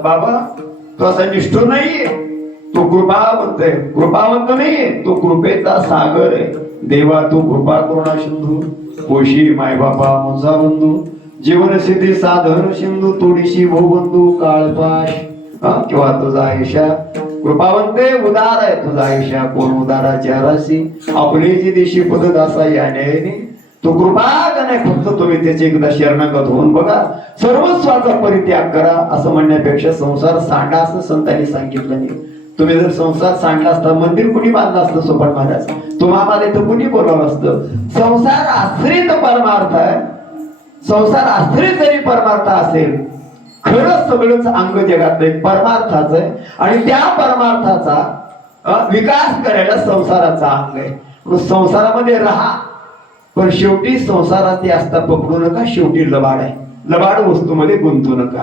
बाबा तो असा निष्ठुर नाहीये, तो कृपावंत आहे. कृपावंत नाहीये, तो कृपेचा सागर आहे. देवा तू कृपा करुणा सिंधू, पोशी मायबापा मुंजा बंधू, जीवन सिद्धी साधन सिंधू, तोडीशी भोबंधू काळपाश. किंवा तुझा आयुष्या कृपावंते उदार आहे, तुझा आयुष्या कोण उदाराच्या राशी आपली जी दिशी पददासा या न्यायाने तो कृपागण आहे. फक्त तुम्ही त्याचे एकदा शरणागत होऊन बघा, सर्वस्वाचा परित्याग करा. असं म्हणण्यापेक्षा संसार सांडा असं संतांनी सांगितलं नाही. तुम्ही जर संसार सांडला असता मंदिर कुणी बांधलं असतं सोपान महाराज, तुम्हाला इथं कुणी बोलावलं असतं. संसार आश्रित परमार्थ आहे. संसार आश्रित जरी परमार्थ असेल, खरंच सगळंच अंग जगातलं एक परमार्थाचं आहे आणि त्या परमार्थाचा विकास करायला संसाराचा अंग आहे. संसारामध्ये राहा, पण शेवटी संसारात असता पकडू नका. शेवटी लबाड आहे, लबाड वस्तूमध्ये गुंतू नका.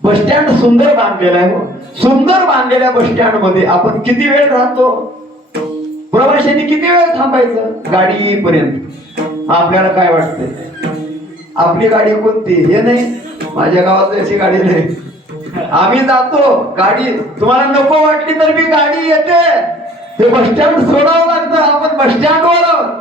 बसस्टँड सुंदर बांधलेला आहे. सुंदर बांधलेल्या बसस्टँड मध्ये आपण किती वेळ राहतो? प्रवाशांनी किती वेळ थांबायचं गाडी येईपर्यंत? आपल्याला काय वाटतंय? आपली गाडी कोणती हे नाही, माझ्या गावात अशी गाडी नाही. आम्ही जातो, गाडी तुम्हाला नको वाटली तर मी गाडी येते. हे बसस्टँड सोडावं लागतं. आपण बसस्टँडवर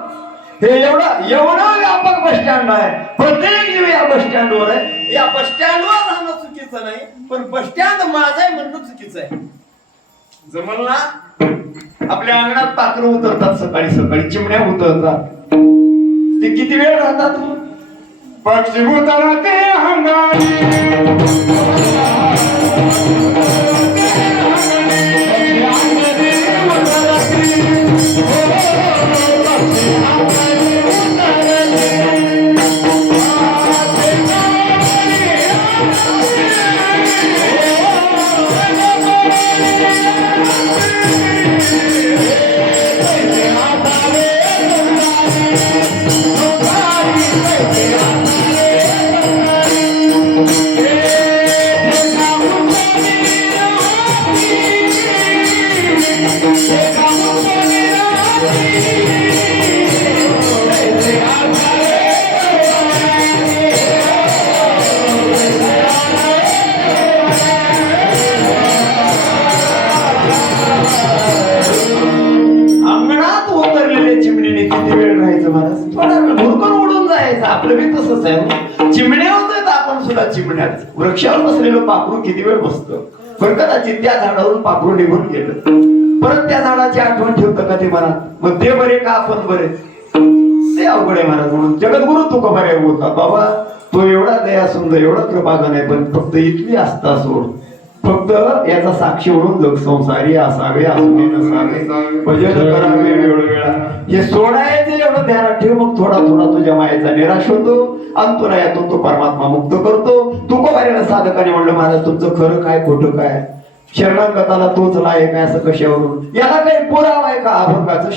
हे एवढं व्यापक बसस्टँड आहे. प्रत्येक जीव या बसस्टँडवर आहे. या बसस्टँडवर राहणं चुकीचं नाही, पण बसस्टँड माझं आहे म्हणणं चुकीचं आहे. जमल ना? आपल्या अंगणात पाखरं उतरतात सकाळी सकाळी, चिमण्या उतरतात. ते किती वेळ राहतात? पक्षी उतरते हंगामी आपलं बी तसंच आहे. चिमण्या होत आपण सुद्धा चिमण्यात. वृक्षावर बसलेलं पाखरू किती वेळ बसतं, पण कदाचित त्या झाडावरून पाखरू निघून गेलं, परत त्या झाडाची आठवण ठेवतं का ते मनात? मग ते बरे का आपण बरे? ते अवघड आहे महाराज. म्हणून जगद्गुरु तुका बरे होता बाबा, तो एवढा दया सुंदर, एवढा कृपागण आहे, पण फक्त इथली आस्था सोड. फक्त याचा साक्षी म्हणून जग संसारी असावे असणे नसावे भजन करावे वेळोवेळा हे सोडायचे एवढं ध्यानात ठेव. मग थोडा थोडा तुझ्या मायेचा निराश होतो आणि तुला यातून तो परमात्मा मुक्त करतो. तुकोबारीला साधकाने म्हणलं माझं तुमचं खरं काय खोटं काय शरणागताला तोच लायक आहे असं कशावरून याला काही पुरावा आहे का अभंगाचं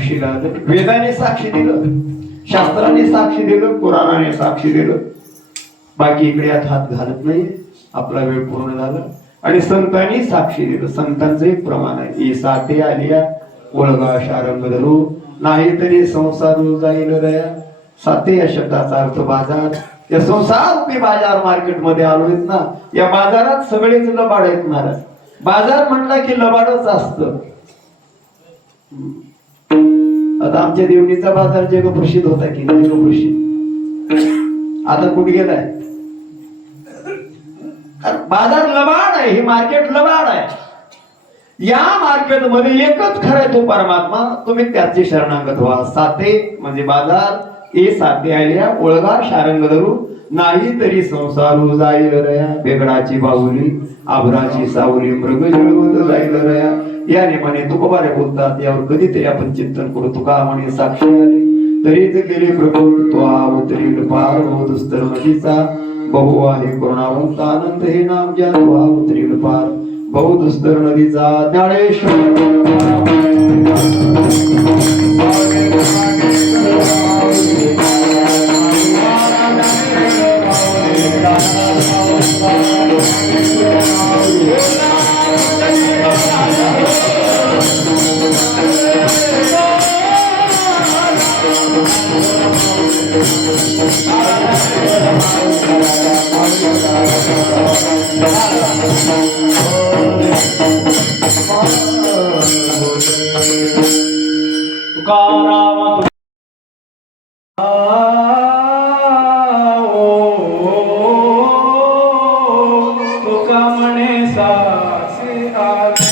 साक्षी झालं, वेदाने साक्षी दिलं, शास्त्राने साक्षी दिलं, पुराणाने साक्षी दिलं. बाकी इकडे यात हात घालत नाही. आपला वेळ पूर्ण झाला. आणि संतांनी साक्षी दिलं. संतांचं एक प्रमाण आहे, ये साथे आलिया ओळगा शारंग धरू, नाहीतरी संसार जाईल रया. साथे या शब्दाचा अर्थ बाजार. या संसार रूपी बाजार मार्केटमध्ये आलोय ना, या बाजारात सगळेच लबाड आहेत महाराज. बाजार म्हणला की लबाडच असतं. आता आमच्या देवणीचा बाजार जगप्रसिद्ध होता की नाही? जगप्रसिद्ध आता कुठे गेलाय? बाजार लबाड आहे, हे मार्केट लबाड आहे. या मार्केटमध्ये एकच खरं आहे तो परमात्मा. तुम्ही त्याचे शरणागत व्हा. साथे म्हणजे बाजार, ए साथे आल्या ओळगा शारंग धरू, नाही तरी संसारू जाईल रया. बेगडाची बाहुली आभराची सावली मृग जळवत जाईल रया. या नेमाने तुकोबारे बोलतात. यावर कधीतरी आपण चिंतन करू. तुका म्हणे साक्षी आली तरीच गेले प्रभू, तो अवतरील पार दुस्तर नदीचा. बहु आहे करुणावंत आनंद हे नाम ज्या, तो अवतरील पार बहु दुस्तर नदीचा. ज्ञानेश्वर तुकाराम तुका म्हणे साक्षी आले.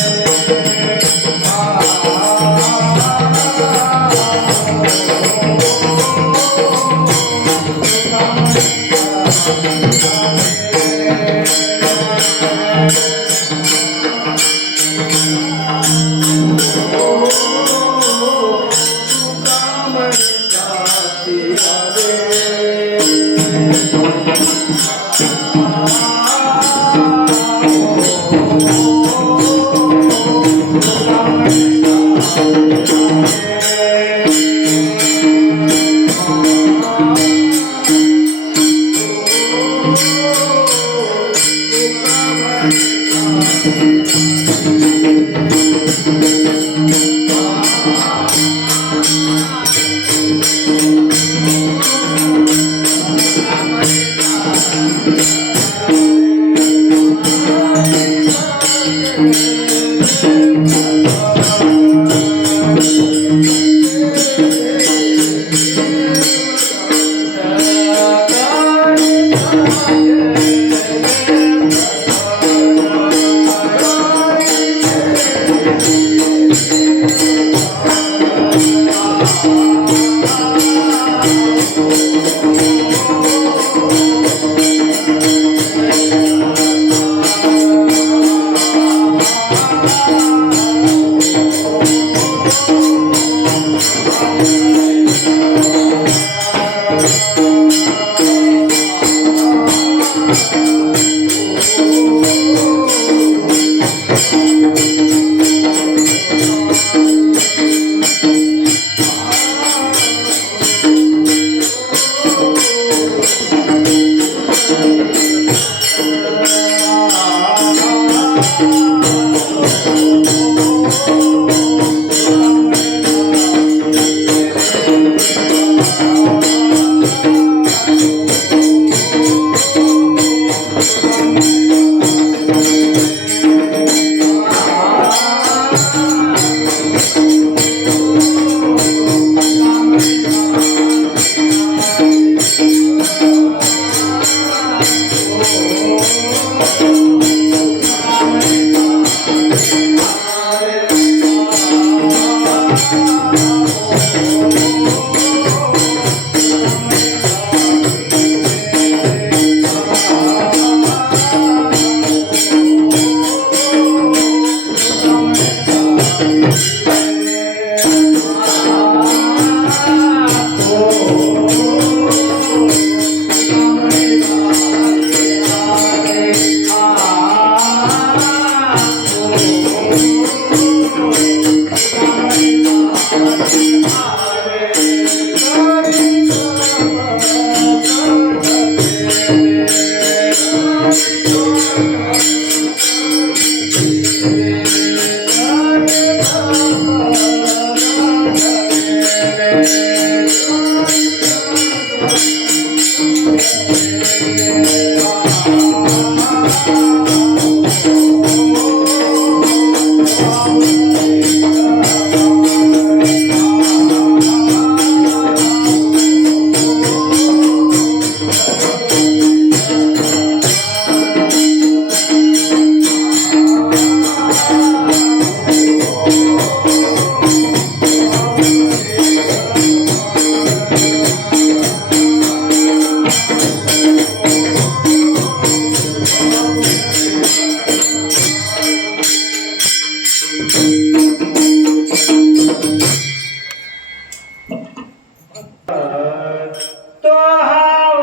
तो हाव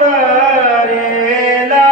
करेला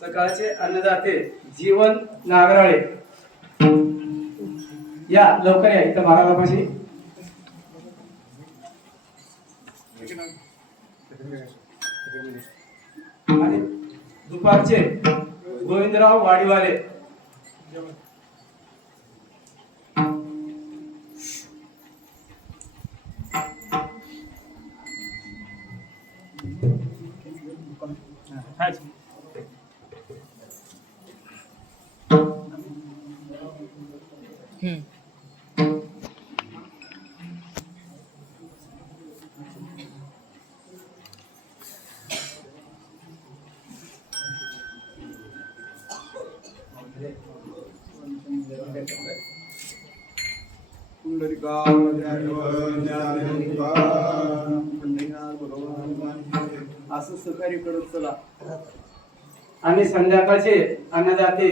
सकाळचे अन्नदाते जीवन नागराळे या लवकर या इथं महाराजापाशी. आणि दुपारचे गोविंदराव वाडीवाले असं सहकार्य करत चला. आणि संध्याकाळचे अन्नदाते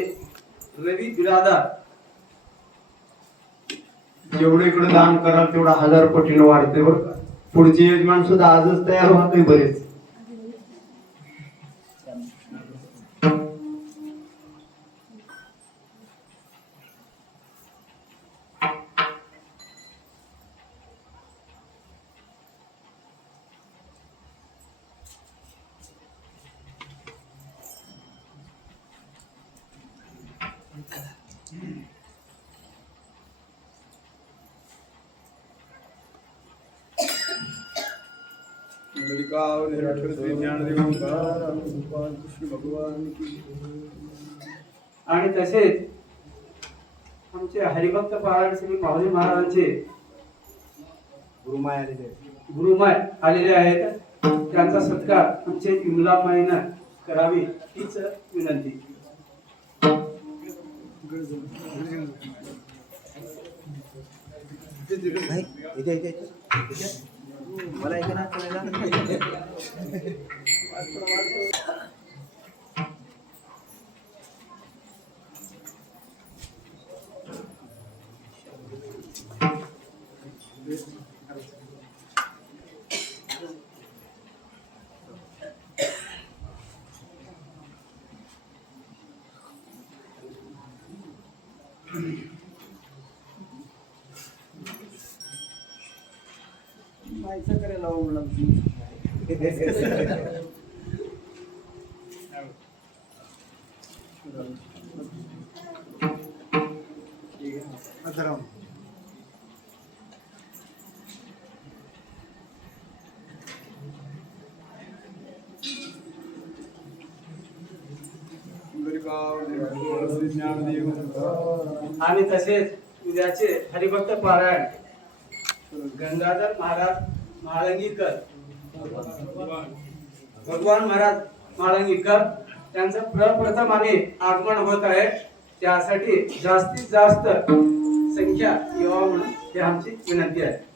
रवी बिरादार जेवढं इकडे दान कराल तेवढा 1000 पटीनं वाढते बरं का. पुढचे यजमान सुद्धा आजच तयार होते बरेच. आणि तसेच आमचे हरिभक्त पारायण श्री माऊली महाराजांचे गुरुमाय आलेले आहेत. त्यांचा सत्कार आमचे विमला माईनं करावी हीच विनंती. मला ऐका ना माहिती करायला आणि तसेच उद्याचे हरिभक्त पारायण गंगाधर महाराज माळंगीकर, भगवान महाराज माळंगीकर त्यांचं प्रप्रथमाने आगमन होत आहे. त्यासाठी जास्तीत जास्त संख्या यावा म्हणून ही आमची विनंती आहे.